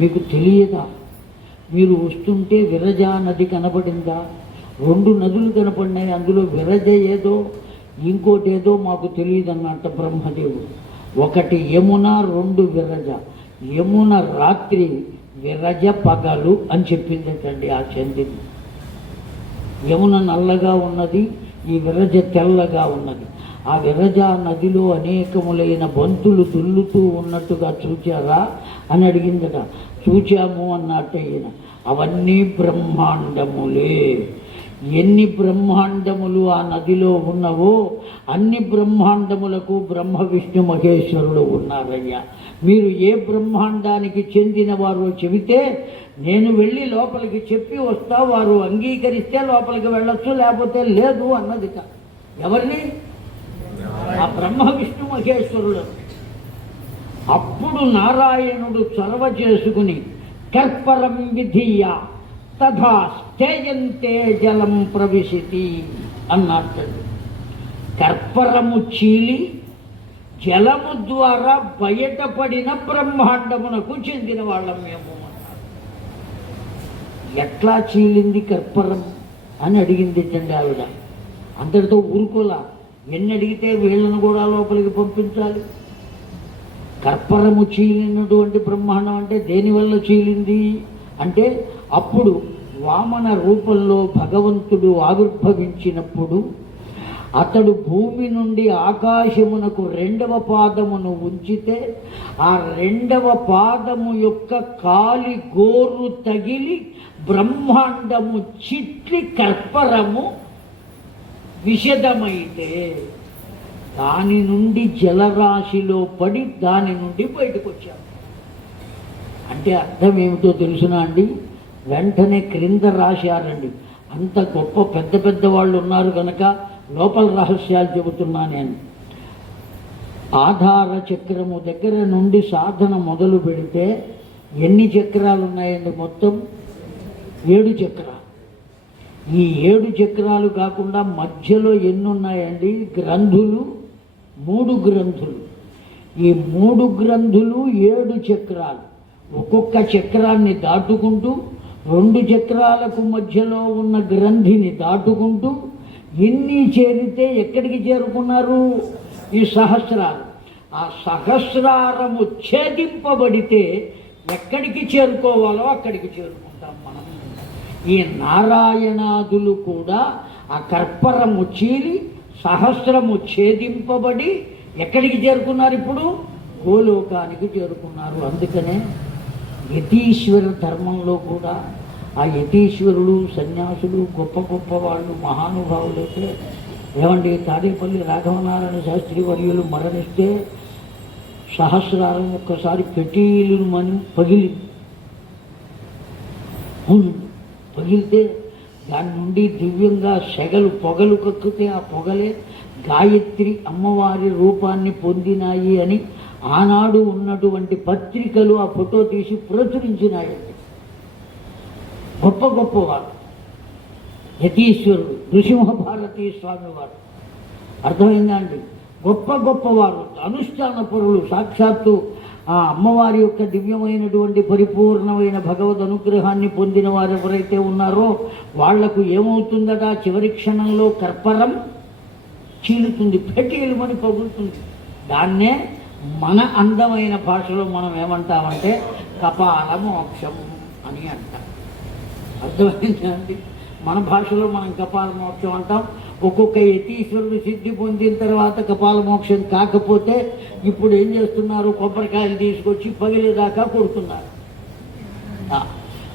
మీకు తెలియదా? మీరు వస్తుంటే విరజా నది కనపడిందా? 2 నదులు కనపడినాయి, అందులో విరజ ఏదో ఇంకోటి ఏదో మాకు తెలియదన్నట్ట బ్రహ్మదేవుడు. ఒకటి యమున, 2 విరజ. యమున రాత్రి, విరజ పగలు అని చెప్పిందటండి ఆ చంద్రుని. యమున నల్లగా ఉన్నది, ఈ విరజ తెల్లగా ఉన్నది. ఆ విరజా నదిలో అనేకములైన బంతులు దుల్లుతూ ఉన్నట్టుగా చూచారా అని అడిగిందట. చూచాము అన్నట్టు ఈయన. అవన్నీ బ్రహ్మాండములే. ఎన్ని బ్రహ్మాండములు ఆ నదిలో ఉన్నవో అన్ని బ్రహ్మాండములకు బ్రహ్మ విష్ణు మహేశ్వరులు ఉన్నారయ్యా. మీరు ఏ బ్రహ్మాండానికి చెందిన వారో చెబితే నేను వెళ్ళి లోపలికి చెప్పి వస్తా, వారు అంగీకరిస్తే లోపలికి వెళ్ళొచ్చు, లేకపోతే లేదు అన్నదిట. ఎవరిని? ఆ బ్రహ్మ విష్ణు మహేశ్వరుడు. అప్పుడు నారాయణుడు చొరవ చేసుకుని కర్పరం విధీయ తథా స్థేయంతే జలం ప్రవిశతి అన్నట్టు. కర్పరము చీలి జలము ద్వారా బయటపడిన బ్రహ్మాండమునకు చెందిన వాళ్ళం మేము అన్నారు. ఎట్లా చీలింది కర్పరం అని అడిగింది చండి ఆవిడ. అందరితో ఊరుకోలా. ఎన్ని అడిగితే వీళ్ళను కూడా లోపలికి పంపించాలి. కర్పరము చీలినటువంటి బ్రహ్మాండం అంటే దేనివల్ల చీలింది అంటే, అప్పుడు వామన రూపంలో భగవంతుడు ఆవిర్భవించినప్పుడు అతడు భూమి నుండి ఆకాశమునకు 2వ పాదమును ఉంచితే ఆ 2వ పాదము యొక్క కాలి గోరు తగిలి బ్రహ్మాండము చిట్లి కర్పరము విషదమైతే దాని నుండి జలరాశిలో పడి దాని నుండి బయటకు వచ్చాము. అంటే అర్థం ఏమిటో తెలుసునా అండి? వెంటనే క్రింద రాశారండి. అంత గొప్ప పెద్ద పెద్ద వాళ్ళు ఉన్నారు కనుక లోపల రహస్యాలు చెబుతున్నా నేను. ఆధార చక్రము దగ్గర నుండి సాధన మొదలు పెడితే ఎన్ని చక్రాలు ఉన్నాయండి? మొత్తం 7 చక్రాలు. ఈ 7 చక్రాలు కాకుండా మధ్యలో ఎన్ని ఉన్నాయండి? గ్రంథులు 3 గ్రంథులు. ఈ 3 గ్రంథులు 7 చక్రాలు. ఒక్కొక్క చక్రాన్ని దాటుకుంటూ 2 చక్రాలకు మధ్యలో ఉన్న గ్రంథిని దాటుకుంటూ ఇన్ని చేరితే ఎక్కడికి చేరుకున్నారు? ఈ సహస్రాలు. ఆ సహస్రారము ఛేదింపబడితే ఎక్కడికి చేరుకోవాలో అక్కడికి చేరుకుంటాం మనం. ఈ నారాయణాదులు కూడా ఆ కర్పరము చీలి సహస్రము ఛేదింపబడి ఎక్కడికి చేరుకున్నారు? ఇప్పుడు గోలోకానికి చేరుకున్నారు. అందుకనే యతీశ్వర ధర్మంలో కూడా ఆ యతీశ్వరులు, సన్యాసులు, గొప్ప గొప్ప వాళ్ళు, మహానుభావులైతే ఏమండి, తాడేపల్లి రాఘవనారాయణ శాస్త్రి వర్యులు మరణిస్తే సహస్రారం ఒక్కసారి పెటీలు మని పగిలితే దాని నుండి దివ్యంగా సెగలు పొగలు కక్కితే ఆ పొగలే గాయత్రి అమ్మవారి రూపాన్ని పొందినాయి అని ఆనాడు ఉన్నటువంటి పత్రికలు ఆ ఫోటో తీసి ప్రచురించినాయండి. గొప్ప గొప్పవారు యతీశ్వరుడు, నృసింహభారతీ స్వామి వారు. అర్థమైందా అండి? గొప్ప గొప్పవారు, అనుష్ఠాన పరులు. సాక్షాత్తు ఆ అమ్మవారి యొక్క దివ్యమైనటువంటి పరిపూర్ణమైన భగవద్ అనుగ్రహాన్ని పొందిన వారు ఎవరైతే ఉన్నారో వాళ్లకు ఏమవుతుందట? చివరి క్షణంలో కర్పరం చీలుతుంది, పెటీలమని పగులుతుంది. దాన్నే మన అందమైన భాషలో మనం ఏమంటామంటే కపాల మోక్షం అని అంటాం. అర్థమైందా అండి? మన భాషలో మనం కపాల మోక్షం అంటాం. ఒక్కొక్క యతీశ్వరుడు సిద్ధి పొందిన తర్వాత కపాల మోక్షం కాకపోతే ఇప్పుడు ఏం చేస్తున్నారు, కొబ్బరికాయలు తీసుకొచ్చి పగిలేదాకా కొడుతున్నారు.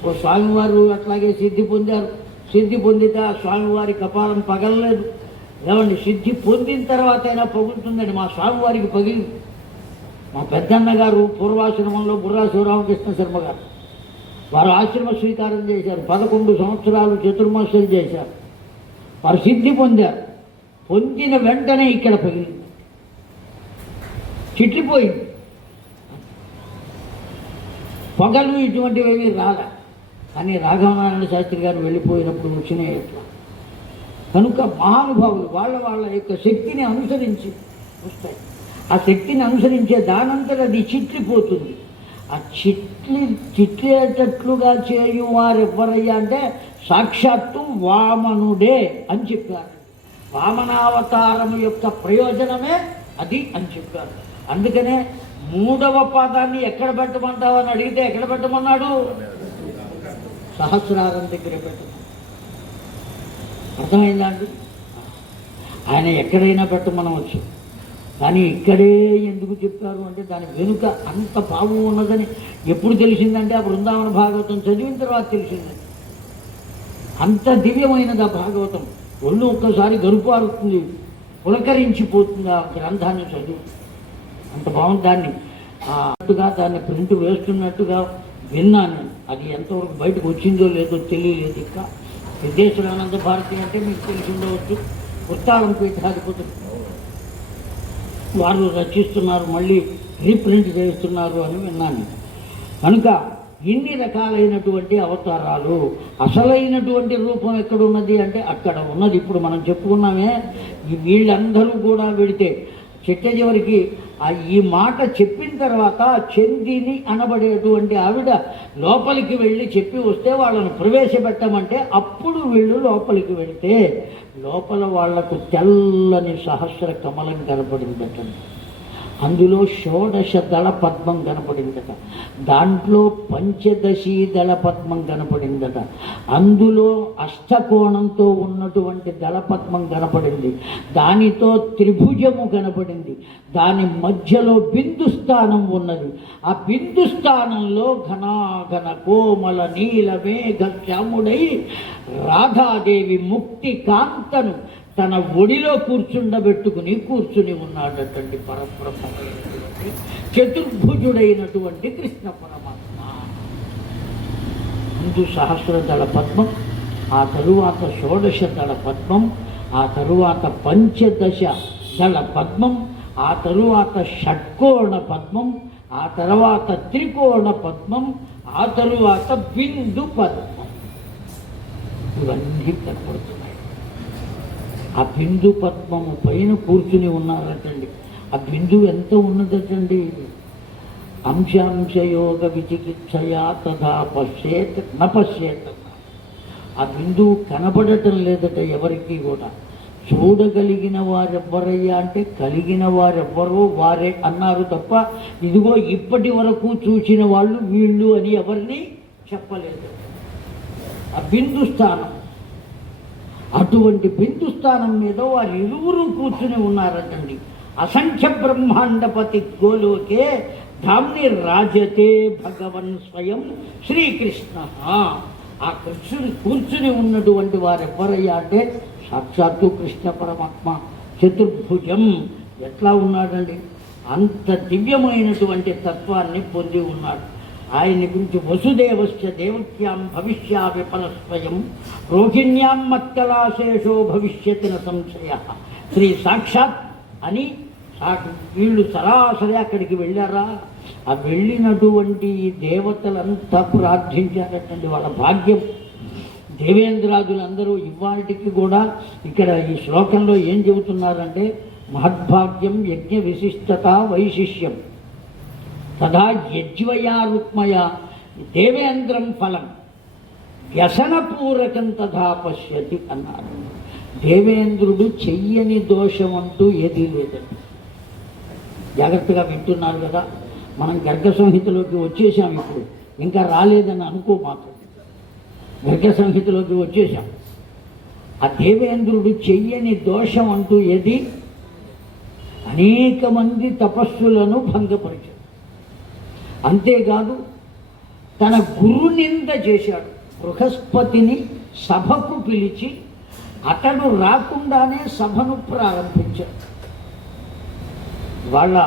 ఓ స్వామివారు అట్లాగే సిద్ధి పొందారు. సిద్ధి పొందితే ఆ స్వామివారి కపాలం పగలలేదు. ఏమండి, సిద్ధి పొందిన తర్వాత అయినా పగులుతుందండి. మా స్వామివారికి పగిలింది. మా పెద్దన్న గారు పూర్వాశ్రమంలో బుర్రా శివరామకృష్ణ శర్మ గారు, వారు ఆశ్రమ స్వీకారం చేశారు. 11 సంవత్సరాలు చతుర్మాసాలు చేశారు. వారు సిద్ధి పొందారు. పొందిన వెంటనే ఇక్కడ పగిలింది, చిట్లిపోయింది. పొగలు ఇటువంటివి రాలే. కానీ రాఘవనారాయణ శాస్త్రి గారు వెళ్ళిపోయినప్పుడు వచ్చినాయి ఎట్లా. కనుక మహానుభావులు వాళ్ళ యొక్క శక్తిని అనుసరించి వస్తాయి. ఆ శక్తిని అనుసరించే దానంతట అది చిట్లిపోతుంది. ఆ చిట్లేటట్లుగా చేయు వారు ఎవరయ్యా అంటే సాక్షాత్తు వామనుడే అని చెప్పారు. వామనావతారము యొక్క ప్రయోజనమే అది అని చెప్పారు. అందుకనే 3వ పాదాన్ని ఎక్కడ పెట్టమంటావని అడిగితే ఎక్కడ పెట్టమన్నాడు? సహస్రారం దగ్గర పెట్టమన్నాడు. అర్థమైందా అండి? ఆయన ఎక్కడైనా పెట్టమనవచ్చు, కానీ ఇక్కడే ఎందుకు చెప్పారు అంటే దాని వెనుక అంత భావం ఉన్నదని ఎప్పుడు తెలిసిందంటే ఆ బృందావన భాగవతం చదివిన తర్వాత తెలిసిందండి. అంత దివ్యమైనది ఆ భాగవతం. ఒళ్ళు ఒక్కసారి గరుపారుతుంది, పులకరించిపోతుంది ఆ గ్రంథాన్ని చదివి. అంత బాగుంది. దాన్ని ప్రింట్ వేస్తున్నట్టుగా విన్నాను. అది ఎంతవరకు బయటకు వచ్చిందో లేదో తెలియలేదు. ఇంకా సిద్ధేశ్వరానంద భారతి అంటే మీకు తెలిసి ఉండవచ్చు, వృత్తాళం పీఠాధిపతులు వారు రచిస్తున్నారు, మళ్ళీ రీప్రింట్ చేస్తున్నారు అని విన్నాను. కనుక ఇన్ని రకాలైనటువంటి అవతారాలు, అసలైనటువంటి రూపం ఎక్కడున్నది అంటే అక్కడ ఉన్నది. ఇప్పుడు మనం చెప్పుకున్నామే, వీళ్ళందరూ కూడా వెడితే చిట్ట చివరికి ఈ మాట చెప్పిన తర్వాత చందిని అనబడేటువంటి ఆవిడ లోపలికి వెళ్ళి చెప్పి వస్తే వాళ్ళను ప్రవేశపెట్టమంటే అప్పుడు వీళ్ళు లోపలికి వెళితే లోపల వాళ్లకు తెల్లని సహస్ర కమలం కనపడిందట. అందులో 16 దళ పద్మం కనపడిందట. దాంట్లో 15 దళ పద్మం కనపడిందట. అందులో అష్టకోణంతో ఉన్నటువంటి దళ పద్మం కనపడింది. దానితో త్రిభుజము కనపడింది. దాని మధ్యలో బిందు స్థానం ఉన్నది. ఆ బిందు స్థానంలో ఘనాఘన కోమల నీల మేఘ శ్యాముడై రాధాదేవి ముక్తి కాంతను తన ఒడిలో కూర్చుని ఉన్నాడటండి. పరబ్రహ్మమైనటువంటి చతుర్భుజుడైనటువంటి కృష్ణ పరమాత్మ. ముందు 16 దళ పద్మం, ఆ తరువాత 16 దళ పద్మం, ఆ తరువాత 15 దళ పద్మం, ఆ తరువాత షట్కోణ పద్మం, ఆ తర్వాత త్రికోణ పద్మం, ఆ తరువాత బిందు పద్మం. ఇవన్నీ కనపడుతున్నాయి. ఆ బిందు పద్మము పైన కూర్చుని ఉన్నారటండి. ఆ బిందు ఎంత ఉన్నదటండి. అంశాంశయోగ విచికిత్సయా తథా పశ్యేత్ నపశ్యేత్. ఆ బిందువు కనపడటం లేదట ఎవరికి కూడా. చూడగలిగిన వారెవ్వరయ్యా అంటే కలిగిన వారెవ్వరో వారే అన్నారు తప్ప ఇదిగో ఇప్పటి వరకు చూసిన వాళ్ళు వీళ్ళు అని ఎవరిని చెప్పలేదు. ఆ బిందు స్థానం, అటువంటి బిందు స్థానం మీద వారు ఇరువురు కూర్చుని ఉన్నారటండి. అసంఖ్య బ్రహ్మాండపతి గోలోకే ధామ్ని రాజతే భగవన్ స్వయం శ్రీకృష్ణ. ఆ కృష్ణుడు కూర్చుని ఉన్నటువంటి వారెవ్వరయ్యా అంటే సాక్షాత్తు కృష్ణ పరమాత్మ. చతుర్భుజం ఎట్లా ఉన్నాడండి, అంత దివ్యమైనటువంటి తత్వాన్ని పొంది ఉన్నాడు. ఆయన గురించి వసుదేవశ్చ దేవక్యాం భవిష్యా విఫలస్వయం రోహిణ్యాం మత్కలాశేషో భవిష్యతి న సంశయ. శ్రీ సాక్షాత్ అని వీళ్ళు సరాసరి అక్కడికి వెళ్ళారా. ఆ వెళ్ళినటువంటి దేవతలంతా ప్రార్థించారటండి. వాళ్ళ భాగ్యం. దేవేంద్రాదులందరూ ఇవాళకి కూడా ఇక్కడ ఈ శ్లోకంలో ఏం చెబుతున్నారంటే మహద్భాగ్యం యజ్ఞ విశిష్టత వైశిష్యం తదా యజ్వయా రుక్మయ దేవేంద్రం ఫలం వ్యసనపూరకం తథా పశ్యతి అన్నారు. దేవేంద్రుడు చెయ్యని దోషం అంటూ ఏదీ లేదండి. జాగ్రత్తగా వింటున్నారు కదా. మనం గర్గ సంహితలోకి వచ్చేసాం. ఇప్పుడు ఇంకా రాలేదని అనుకో మాత్రం. గర్గ సంహితలోకి వచ్చేసాం. ఆ దేవేంద్రుడు చెయ్యని దోషం అంటూ ఏది? అనేక మంది తపస్సులను భంగపరిచాడు. అంతేకాదు తన గురు నింద చేశాడు. బృహస్పతిని సభకు పిలిచి అతడు రాకుండానే సభను ప్రారంభించాడు. వాళ్ళ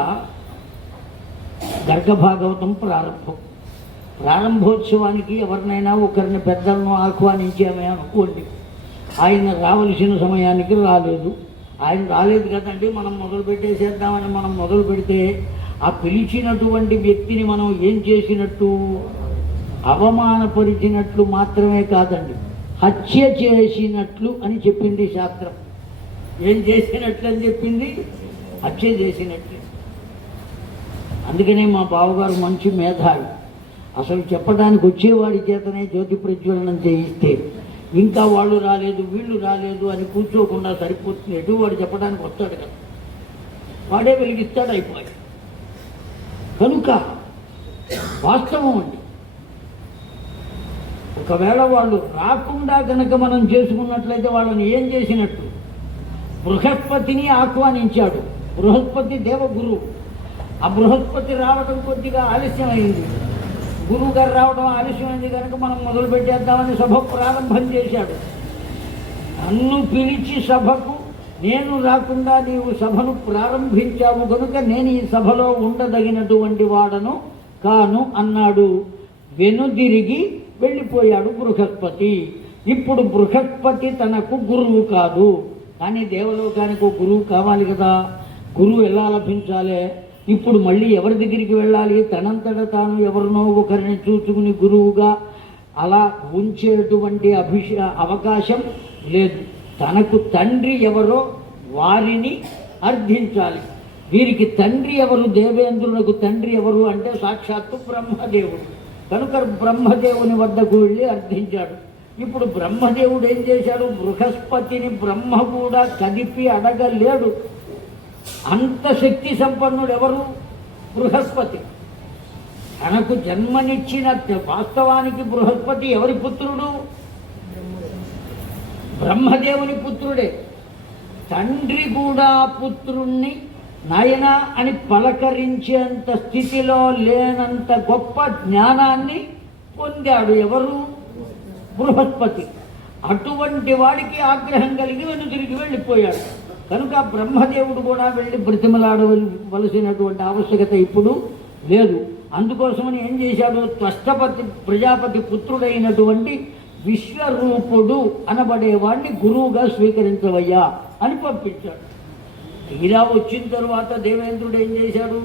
గర్గభాగవతం ప్రారంభోత్సవానికి ఎవరినైనా ఒకరిని పెద్దలను ఆహ్వానించామే అనుకోండి, ఆయన రావలసిన సమయానికి రాలేదు. ఆయన రాలేదు కదండి, మనం మొదలు పెట్టేసేద్దామని మనం మొదలు పెడితే ఆ పిలిచినటువంటి వ్యక్తిని మనం ఏం చేసినట్టు? అవమానపరిచినట్లు మాత్రమే కాదండి, హత్య చేసినట్లు అని చెప్పింది శాస్త్రం. ఏం చేసినట్లు అని చెప్పింది? హత్య చేసినట్లు. అందుకనే మా బావగారు మంచి మేధావి. అసలు చెప్పడానికి వచ్చేవాడి చేతనే జ్యోతి ప్రజ్వలనం చేయిస్తే ఇంకా వాళ్ళు రాలేదు వీళ్ళు రాలేదు అని కూర్చోకుండా సరిపోతుంది. ఎటు వాడు చెప్పడానికి వస్తాడు కదా, వాడే వెలిగిస్తాడు, అయిపోయాడు. కనుక వాస్తవం అండి. ఒకవేళ వాళ్ళు రాకుండా కనుక మనం చేసుకున్నట్లయితే వాళ్ళని ఏం చేసినట్టు? బృహస్పతిని ఆహ్వానించాడు. బృహస్పతి దేవగురువు. ఆ బృహస్పతి రావడం కొద్దిగా ఆలస్యమైంది, గురువు గారు రావడం ఆలస్యమైంది కనుక మనం మొదలు పెట్టేద్దామని సభ ప్రారంభం చేశాడు. నన్ను పిలిచి సభకు నేను రాకుండా నీవు సభను ప్రారంభించావు కనుక నేను ఈ సభలో ఉండదగినటువంటి వాడను కాను అన్నాడు. వెనుదిరిగి వెళ్ళిపోయాడు బృహస్పతి. ఇప్పుడు బృహస్పతి తనకు గురువు కాదు, కానీ దేవలోకానికి ఒక గురువు కావాలి కదా. గురువు ఎలా లభించాలి? ఇప్పుడు మళ్ళీ ఎవరి దగ్గరికి వెళ్ళాలి? తనంతట తాను ఎవరినో ఒకరిని చూసుకుని గురువుగా అలా ఉంచేటువంటి అవకాశం లేదు. తనకు తండ్రి ఎవరో వారిని అర్థించాలి. వీరికి తండ్రి ఎవరు? దేవేంద్రులకు తండ్రి ఎవరు అంటే సాక్షాత్తు బ్రహ్మదేవుడు. కనుక బ్రహ్మదేవుని వద్దకు వెళ్ళి అర్థించాడు. ఇప్పుడు బ్రహ్మదేవుడు ఏం చేశాడు? బృహస్పతిని బ్రహ్మ కూడా కదిపి అడగలేడు. అంత శక్తి సంపన్నుడు ఎవరు? బృహస్పతి. తనకు జన్మనిచ్చిన వాస్తవానికి బృహస్పతి ఎవరి పుత్రుడు? బ్రహ్మదేవుని పుత్రుడే. తండ్రి కూడా పుత్రుణ్ణి నాయన అని పలకరించేంత స్థితిలో లేనంత గొప్ప జ్ఞానాన్ని పొందాడు. ఎవరు? బృహస్పతి. అటువంటి వాడికి ఆగ్రహం కలిగి వెనుతిరిగి వెళ్ళిపోయాడు. కనుక బ్రహ్మదేవుడు కూడా వెళ్ళి బ్రతిమలాడవలసినటువంటి ఆవశ్యకత ఇప్పుడు లేదు. అందుకోసమని ఏం చేశాడు? త్వష్టపతి ప్రజాపతి పుత్రుడైనటువంటి విశ్వరూపుడు అనబడేవాడిని గురువుగా స్వీకరించవయ్యా అని పంపించాడు. ఇలా వచ్చిన తరువాత దేవేంద్రుడు ఏం చేశాడు?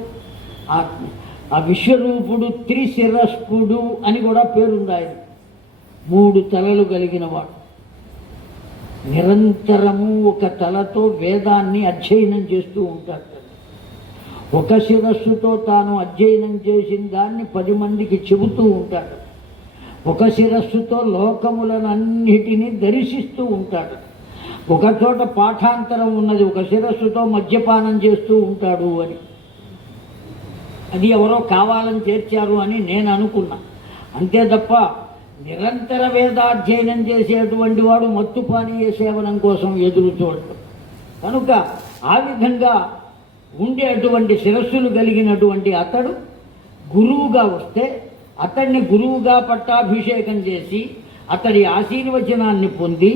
ఆ విశ్వరూపుడు త్రిశిరస్పుడు అని కూడా పేరుంది. ఆయన 3 తలలు కలిగిన వాడు. నిరంతరము ఒక తలతో వేదాన్ని అధ్యయనం చేస్తూ ఉంటాడు. ఒక శిరస్సుతో తాను అధ్యయనం చేసిన దాన్ని 10 మందికి చెబుతూ ఉంటాడు. ఒక శిరస్సుతో లోకములనన్నిటినీ దర్శిస్తూ ఉంటాడు. ఒక చోట పాఠాంతరం ఉన్నది, ఒక శిరస్సుతో మద్యపానం చేస్తూ ఉంటాడు అని. అది ఎవరో కావాలని చేర్చారు అని నేను అనుకున్నా. అంతే తప్ప నిరంతర వేదాధ్యయనం చేసేటువంటి వాడు మత్తుపానీయ సేవనం కోసం ఎదురు చూడటం. కనుక ఆ విధంగా ఉండేటువంటి శిరస్సులు కలిగినటువంటి అతడు గురువుగా వస్తే అతన్ని గురువుగా పట్టాభిషేకం చేసి అతడి ఆశీర్వచనాన్ని పొంది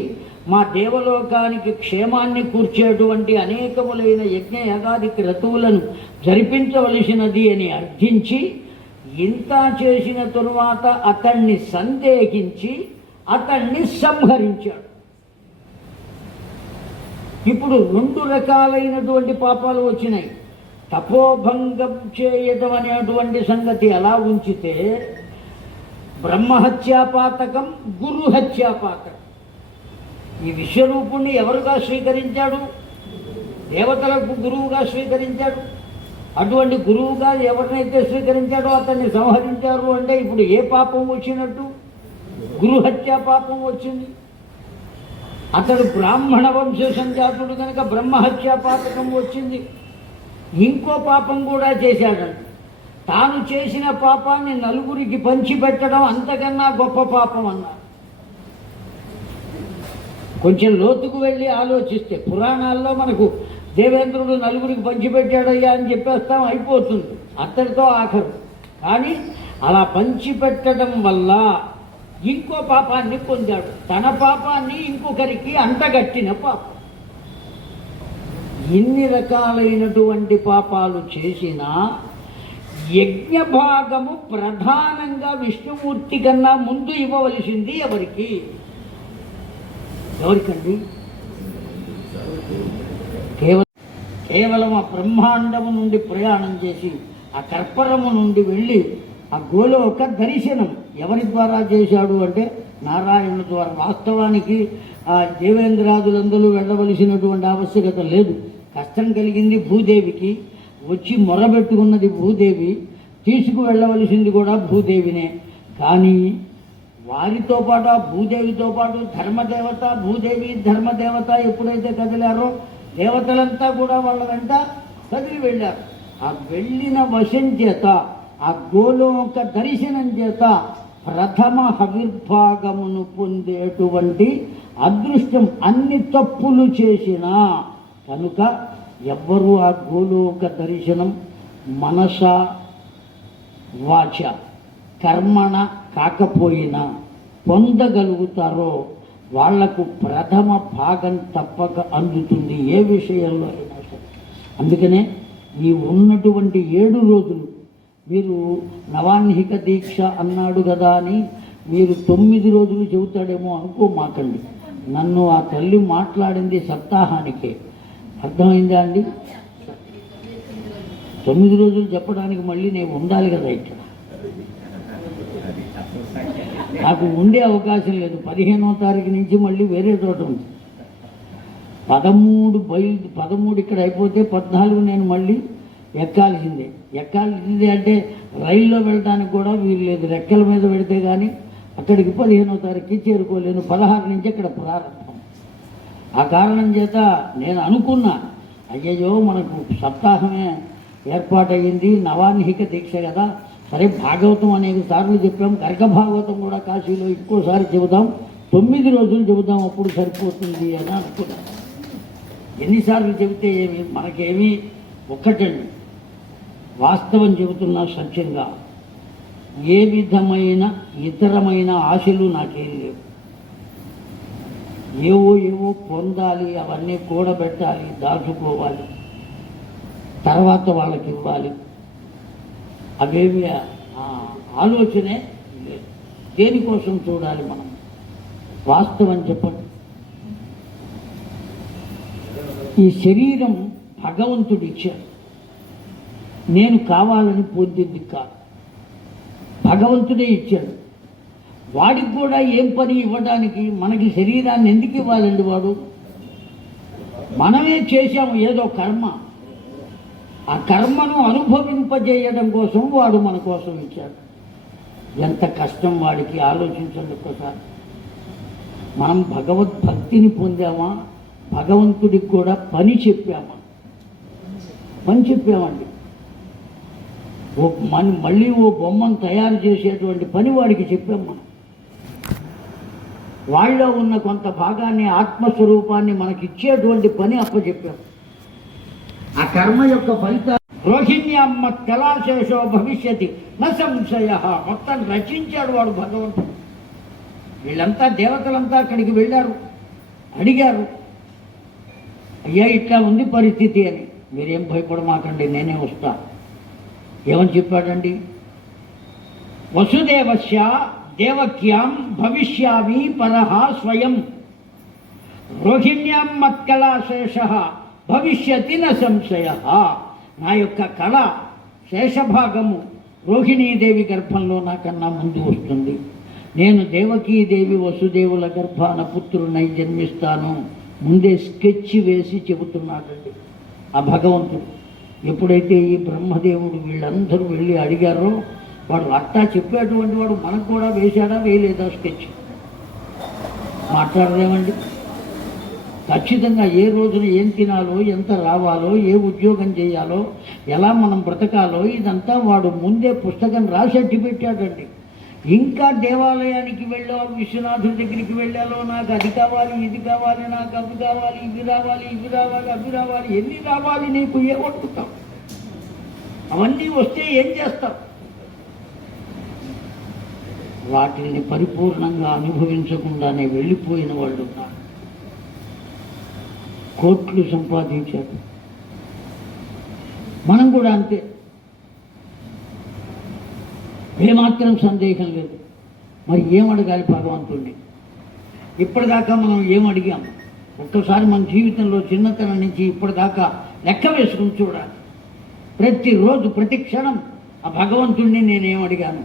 మా దేవలోకానికి క్షేమాన్ని కూర్చేటువంటి అనేకములైన యజ్ఞయాగాది క్రతువులను జరిపించవలసినది అని అర్థించి ఇంత చేసిన తరువాత అతన్ని సందేహించి అతన్ని సంహరించాడు. ఇప్పుడు 2 రకాలైనటువంటి పాపాలు వచ్చినాయి. తపోభంగం చేయటం అనేటువంటి సంగతి అలా ఉంచితే బ్రహ్మహత్యాపాతకం, గురుహత్యాపాతకం. ఈ విశ్వరూపుణ్ణి ఎవరుగా స్వీకరించాడు? దేవతలకు గురువుగా స్వీకరించాడు. అటువంటి గురువుగా ఎవరినైతే స్వీకరించాడో అతన్ని సంహరించారు అంటే ఇప్పుడు ఏ పాపం వచ్చినట్టు? గురుహత్యా పాపం వచ్చింది. అతడు బ్రాహ్మణ వంశ సంజాతుడు కనుక బ్రహ్మహత్యా పాతకం వచ్చింది. ఇంకో పాపం కూడా చేశాడండి. తాను చేసిన పాపాన్ని నలుగురికి పంచిపెట్టడం అంతకన్నా గొప్ప పాపం అన్నారు. కొంచెం లోతుకు వెళ్ళి ఆలోచిస్తే పురాణాల్లో మనకు దేవేంద్రుడు నలుగురికి పంచిపెట్టాడయ్యా అని చెప్పేస్తాం, అయిపోతుంది, అత్తడితో ఆఖరు. కానీ అలా పంచిపెట్టడం వల్ల ఇంకో పాపాన్ని పొందాడు, తన పాపాన్ని ఇంకొకరికి అంటగట్టిన పాపం. ఎన్ని రకాలైనటువంటి పాపాలు చేసినా యజ్ఞ భాగము ప్రధానంగా విష్ణుమూర్తి కన్నా ముందు ఇవ్వవలసింది ఎవరికండి? కేవలం ఆ బ్రహ్మాండము నుండి ప్రయాణం చేసి ఆ కర్పరము నుండి వెళ్ళి ఆ గోలోక దర్శనం ఎవరి ద్వారా చేశాడు అంటే నారాయణుల ద్వారా. వాస్తవానికి ఆ దేవేంద్రాదులందరూ వెళ్ళవలసినటువంటి ఆవశ్యకత లేదు. కష్టం కలిగింది భూదేవికి, వచ్చి మొరబెట్టుకున్నది భూదేవి, తీసుకువెళ్ళవలసింది కూడా భూదేవినే. కానీ వారితో పాటు ఆ భూదేవితో పాటు ధర్మదేవత, భూదేవి ధర్మదేవత ఎప్పుడైతే కదిలారో దేవతలంతా కూడా వాళ్ళ వెంట కదిలి వెళ్ళారు. ఆ వెళ్ళిన వశం చేత, ఆ గోలోక దర్శనం చేత ప్రథమ హవిర్భాగమును పొందేటువంటి అదృష్టం అన్ని తప్పులు చేసినా కనుక ఎవ్వరూ ఆ గోలోక దర్శనం మనస వాచ కర్మణ కాకపోయినా పొందగలుగుతారో వాళ్లకు ప్రథమ భాగం తప్పక అందుతుంది, ఏ విషయంలో అయినా సరే. అందుకనే ఈ ఉన్నటువంటి 7 రోజులు మీరు నవాన్హిక దీక్ష అన్నాడు కదా అని మీరు 9 రోజులు చెబుతాడేమో అనుకోమాకండి. నన్ను ఆ తల్లి మాట్లాడింది సప్తాహానికే, అర్థమైందా అండి? 9 రోజులు చెప్పడానికి మళ్ళీ నేను ఉండాలి కదా ఇక్కడ. నాకు ఉండే అవకాశం లేదు. 15వ తారీఖు నుంచి మళ్ళీ వేరే చోట ఉంది. 13 ఇక్కడ అయిపోతే 14 నేను మళ్ళీ ఎక్కాల్సిందే అంటే రైల్లో వెళ్ళడానికి కూడా వీలు లేదు. రెక్కల మీద పెడితే కానీ అక్కడికి 15వ తారీఖుకి చేరుకోలేను. 16 నుంచి అక్కడ ప్రారంభం. ఆ కారణం చేత నేను అనుకున్నా, అయ్యయ్యో మనకు సప్తాహమే ఏర్పాటయ్యింది, నవాన్హిక దీక్ష కదా, సరే భాగవతం అనేక సార్లు చెప్పాం, గర్గ భాగవతం కూడా కాశీలో ఇంకోసారి చెబుదాం, 9 రోజులు చెబుదాం, అప్పుడు సరిపోతుంది అని అనుకున్నాను. ఎన్నిసార్లు చెబితే ఏమి, మనకేమీ ఒక్కటండి, వాస్తవం చెబుతున్నా సత్యంగా. ఏ విధమైన ఇతరమైన ఆశలు నాకేం లేవు. ఏవో పొందాలి, అవన్నీ కూడబెట్టాలి, దాచుకోవాలి, తర్వాత వాళ్ళకి ఇవ్వాలి, అవేవి ఆలోచనే లేదు. దేనికోసం చూడాలి మనం? వాస్తవం చెప్పండి. ఈ శరీరం భగవంతుడు ఇచ్చాడు, నేను కావాలని పొందింది కాదు, భగవంతుడే ఇచ్చాడు. వాడికి కూడా ఏం పని ఇవ్వడానికి? మనకి శరీరాన్ని ఎందుకు ఇవ్వాలండి? వాడు మనమే చేశాము ఏదో కర్మ, ఆ కర్మను అనుభవింపజేయడం కోసం వాడు మన కోసం ఇచ్చాడు. ఎంత కష్టం వాడికి, ఆలోచించండి ఒక్కసారి. మనం భగవద్భక్తిని పొందామా, భగవంతుడికి కూడా పని చెప్పామా? పని చెప్పామండి. మళ్ళీ ఓ బొమ్మను తయారు చేసేటువంటి పని వాడికి చెప్పాం మనం. వాళ్ళలో ఉన్న కొంత భాగాన్ని, ఆత్మస్వరూపాన్ని మనకిచ్చేటువంటి పని అప్పచెప్పాం. ఆ కర్మ యొక్క ఫలితాలు రోహిణ్యామ్మ కళాశేషో భవిష్యతి న సంశయ. మొత్తం రచించాడు వాడు భగవంతుడు. వీళ్ళంతా దేవతలంతా అక్కడికి వెళ్ళారు, అడిగారు, అయ్యా ఇట్లా ఉంది పరిస్థితి అని. మీరేం భయపడమాకండి, నేనే వస్తా. ఏమని చెప్పాడండి? వసుదేవస్య దేవక్యాం భవిష్యామి పరః స్వయం రోహిణ్యాం మత్కళాశేష భవిష్యతి న సంశయ. నా యొక్క కళ శేషభాగము రోహిణీదేవి గర్భంలో నాకన్నా ముందు వస్తుంది. నేను దేవకీదేవి వసుదేవుల గర్భాన పుత్రునై జన్మిస్తాను. ముందే స్కెచ్ వేసి చెబుతున్నాడండి ఆ భగవంతుడు. ఎప్పుడైతే ఈ బ్రహ్మదేవుడు వీళ్ళందరూ వెళ్ళి అడిగారో, వాడు అట్టా చెప్పేటువంటి వాడు మనకు కూడా వేశాడా వేయలేదా స్కెచ్? మాట్లాడలేమండి. ఖచ్చితంగా ఏ రోజున ఏం తినాలో, ఎంత రావాలో, ఏ ఉద్యోగం చేయాలో, ఎలా మనం బ్రతకాలో, ఇదంతా వాడు ముందే పుస్తకం రాసి అట్టి పెట్టాడండి. ఇంకా దేవాలయానికి వెళ్ళావు, విశ్వనాథుడి దగ్గరికి వెళ్ళాలో నాకు అది కావాలి, ఇది కావాలి, నాకు అవి కావాలి, ఇవి రావాలి, ఇవి రావాలి, అవి రావాలి, ఎన్ని రావాలి నీకు, ఏమడుగుతావు? అవన్నీ వస్తే ఏం చేస్తావు? వాటిని పరిపూర్ణంగా అనుభవించకుండానే వెళ్ళిపోయిన వాళ్ళు ఉన్నారు. కోట్లు సంపాదించారు. మనం కూడా అంతే, ఏమాత్రం సందేహం లేదు. మరి ఏం అడగాలి భగవంతుడిని? ఇప్పటిదాకా మనం ఏం అడిగాం? ఒక్కసారి మన జీవితంలో చిన్నతనం నుంచి ఇప్పటిదాకా లెక్క వేసుకుని చూడాలి. ప్రతిరోజు ప్రతి క్షణం ఆ భగవంతుడిని నేనేం అడిగాను,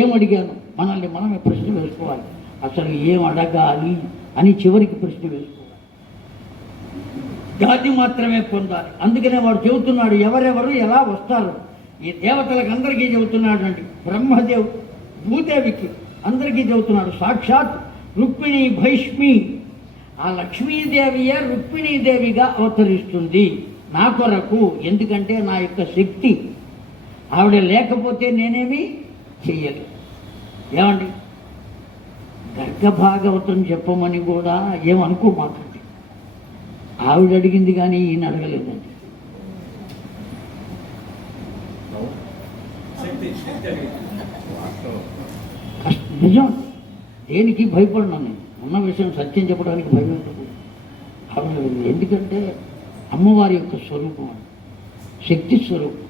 ఏమడిగాను మనల్ని మనమే ప్రశ్న వేసుకోవాలి. అసలు ఏం అడగాలి అని చివరికి ప్రశ్న వేసుకోవాలి. గతి మాత్రమే పొందాలి. అందుకనే వాడు చెబుతున్నాడు, ఎవరెవరు ఎలా వస్తారు. ఈ దేవతలకు అందరికీ చెబుతున్నాడు అండి. బ్రహ్మదేవ్ భూదేవికి అందరికీ చెబుతున్నాడు. సాక్షాత్ రుక్మిణి భైష్మి, ఆ లక్ష్మీదేవియే రుక్మిణీదేవిగా అవతరిస్తుంది నా కొరకు. ఎందుకంటే నా యొక్క శక్తి ఆవిడ లేకపోతే నేనేమి చెయ్యలేదు. ఏమండి, గర్గభాగవతం చెప్పమని కూడా ఏమనుకోమాకండి. ఆవిడ అడిగింది కానీ ఈయన అడగలేదండి. నిజం, దేనికి భయపడినా నేను ఉన్న విషయం సత్యం చెప్పడానికి భయపడదు. ఆవిడ ఎందుకంటే అమ్మవారి యొక్క స్వరూపం, శక్తి స్వరూపం.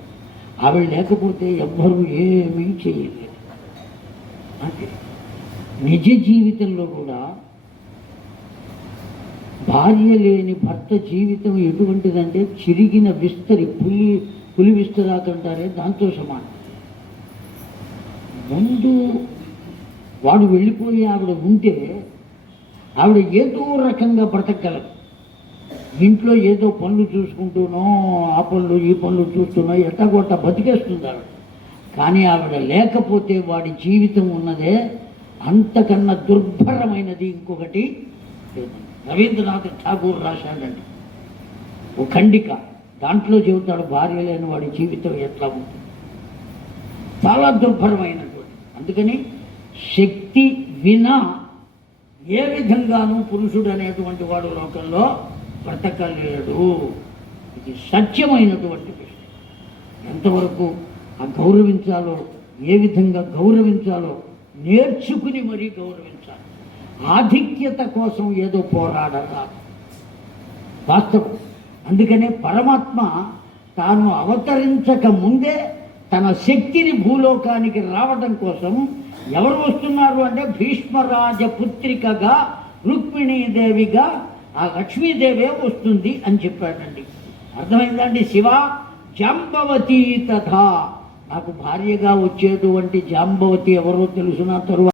ఆవిడ లేకపోతే ఎవ్వరూ ఏమీ చేయలేదు. అంటే నిజ జీవితంలో కూడా భార్య లేని భర్త జీవితం ఎటువంటిదంటే చిరిగిన విస్తరి, పులి విస్తరాకంటారే దాంతో సమానం. ముందు వాడు వెళ్ళిపోయి ఆవిడ ఉంటే ఆవిడ ఏదో రకంగా బ్రతకగలదు. ఇంట్లో ఏదో పనులు చూసుకుంటూనో, ఆ పనులు ఈ పనులు చూస్తూనో ఎట్టగొట్ట బతికేస్తుంది ఆవిడ. కానీ ఆవిడ లేకపోతే వాడి జీవితం ఉన్నదే అంతకన్నా దుర్భరమైనది ఇంకొకటి లేదండి. రవీంద్రనాథ్ ఠాగూర్ రాశాడండి ఓ ఖండిక, దాంట్లో చెబుతాడు భార్య లేని వాడి జీవితం ఎట్లా ఉంటుంది, చాలా దుర్భరమైనటువంటి. అందుకని శక్తి వినా ఏ విధంగానూ పురుషుడు అనేటువంటి వాడు లోకంలో బ్రతకలేడు. ఇది సత్యమైనటువంటి విషయం. ఎంతవరకు ఆ గౌరవించాలో, ఏ విధంగా గౌరవించాలో నేర్చుకుని మరీ గౌరవించాలి. ఆధిక్యత కోసం ఏదో పోరాడరాదు, వాస్తవం. అందుకనే పరమాత్మ తాను అవతరించక ముందే తన శక్తిని భూలోకానికి రావడం కోసం ఎవరు వస్తున్నారు అంటే భీష్మరాజ పుత్రికగా రుక్మిణీదేవిగా ఆ లక్ష్మీదేవే వస్తుంది అని చెప్పాడండి. అర్థమైందండి? శివ జాంబవతి తథా, నాకు భార్యగా వచ్చేటువంటి జాంబవతి ఎవరో తెలుసునా? తరువాత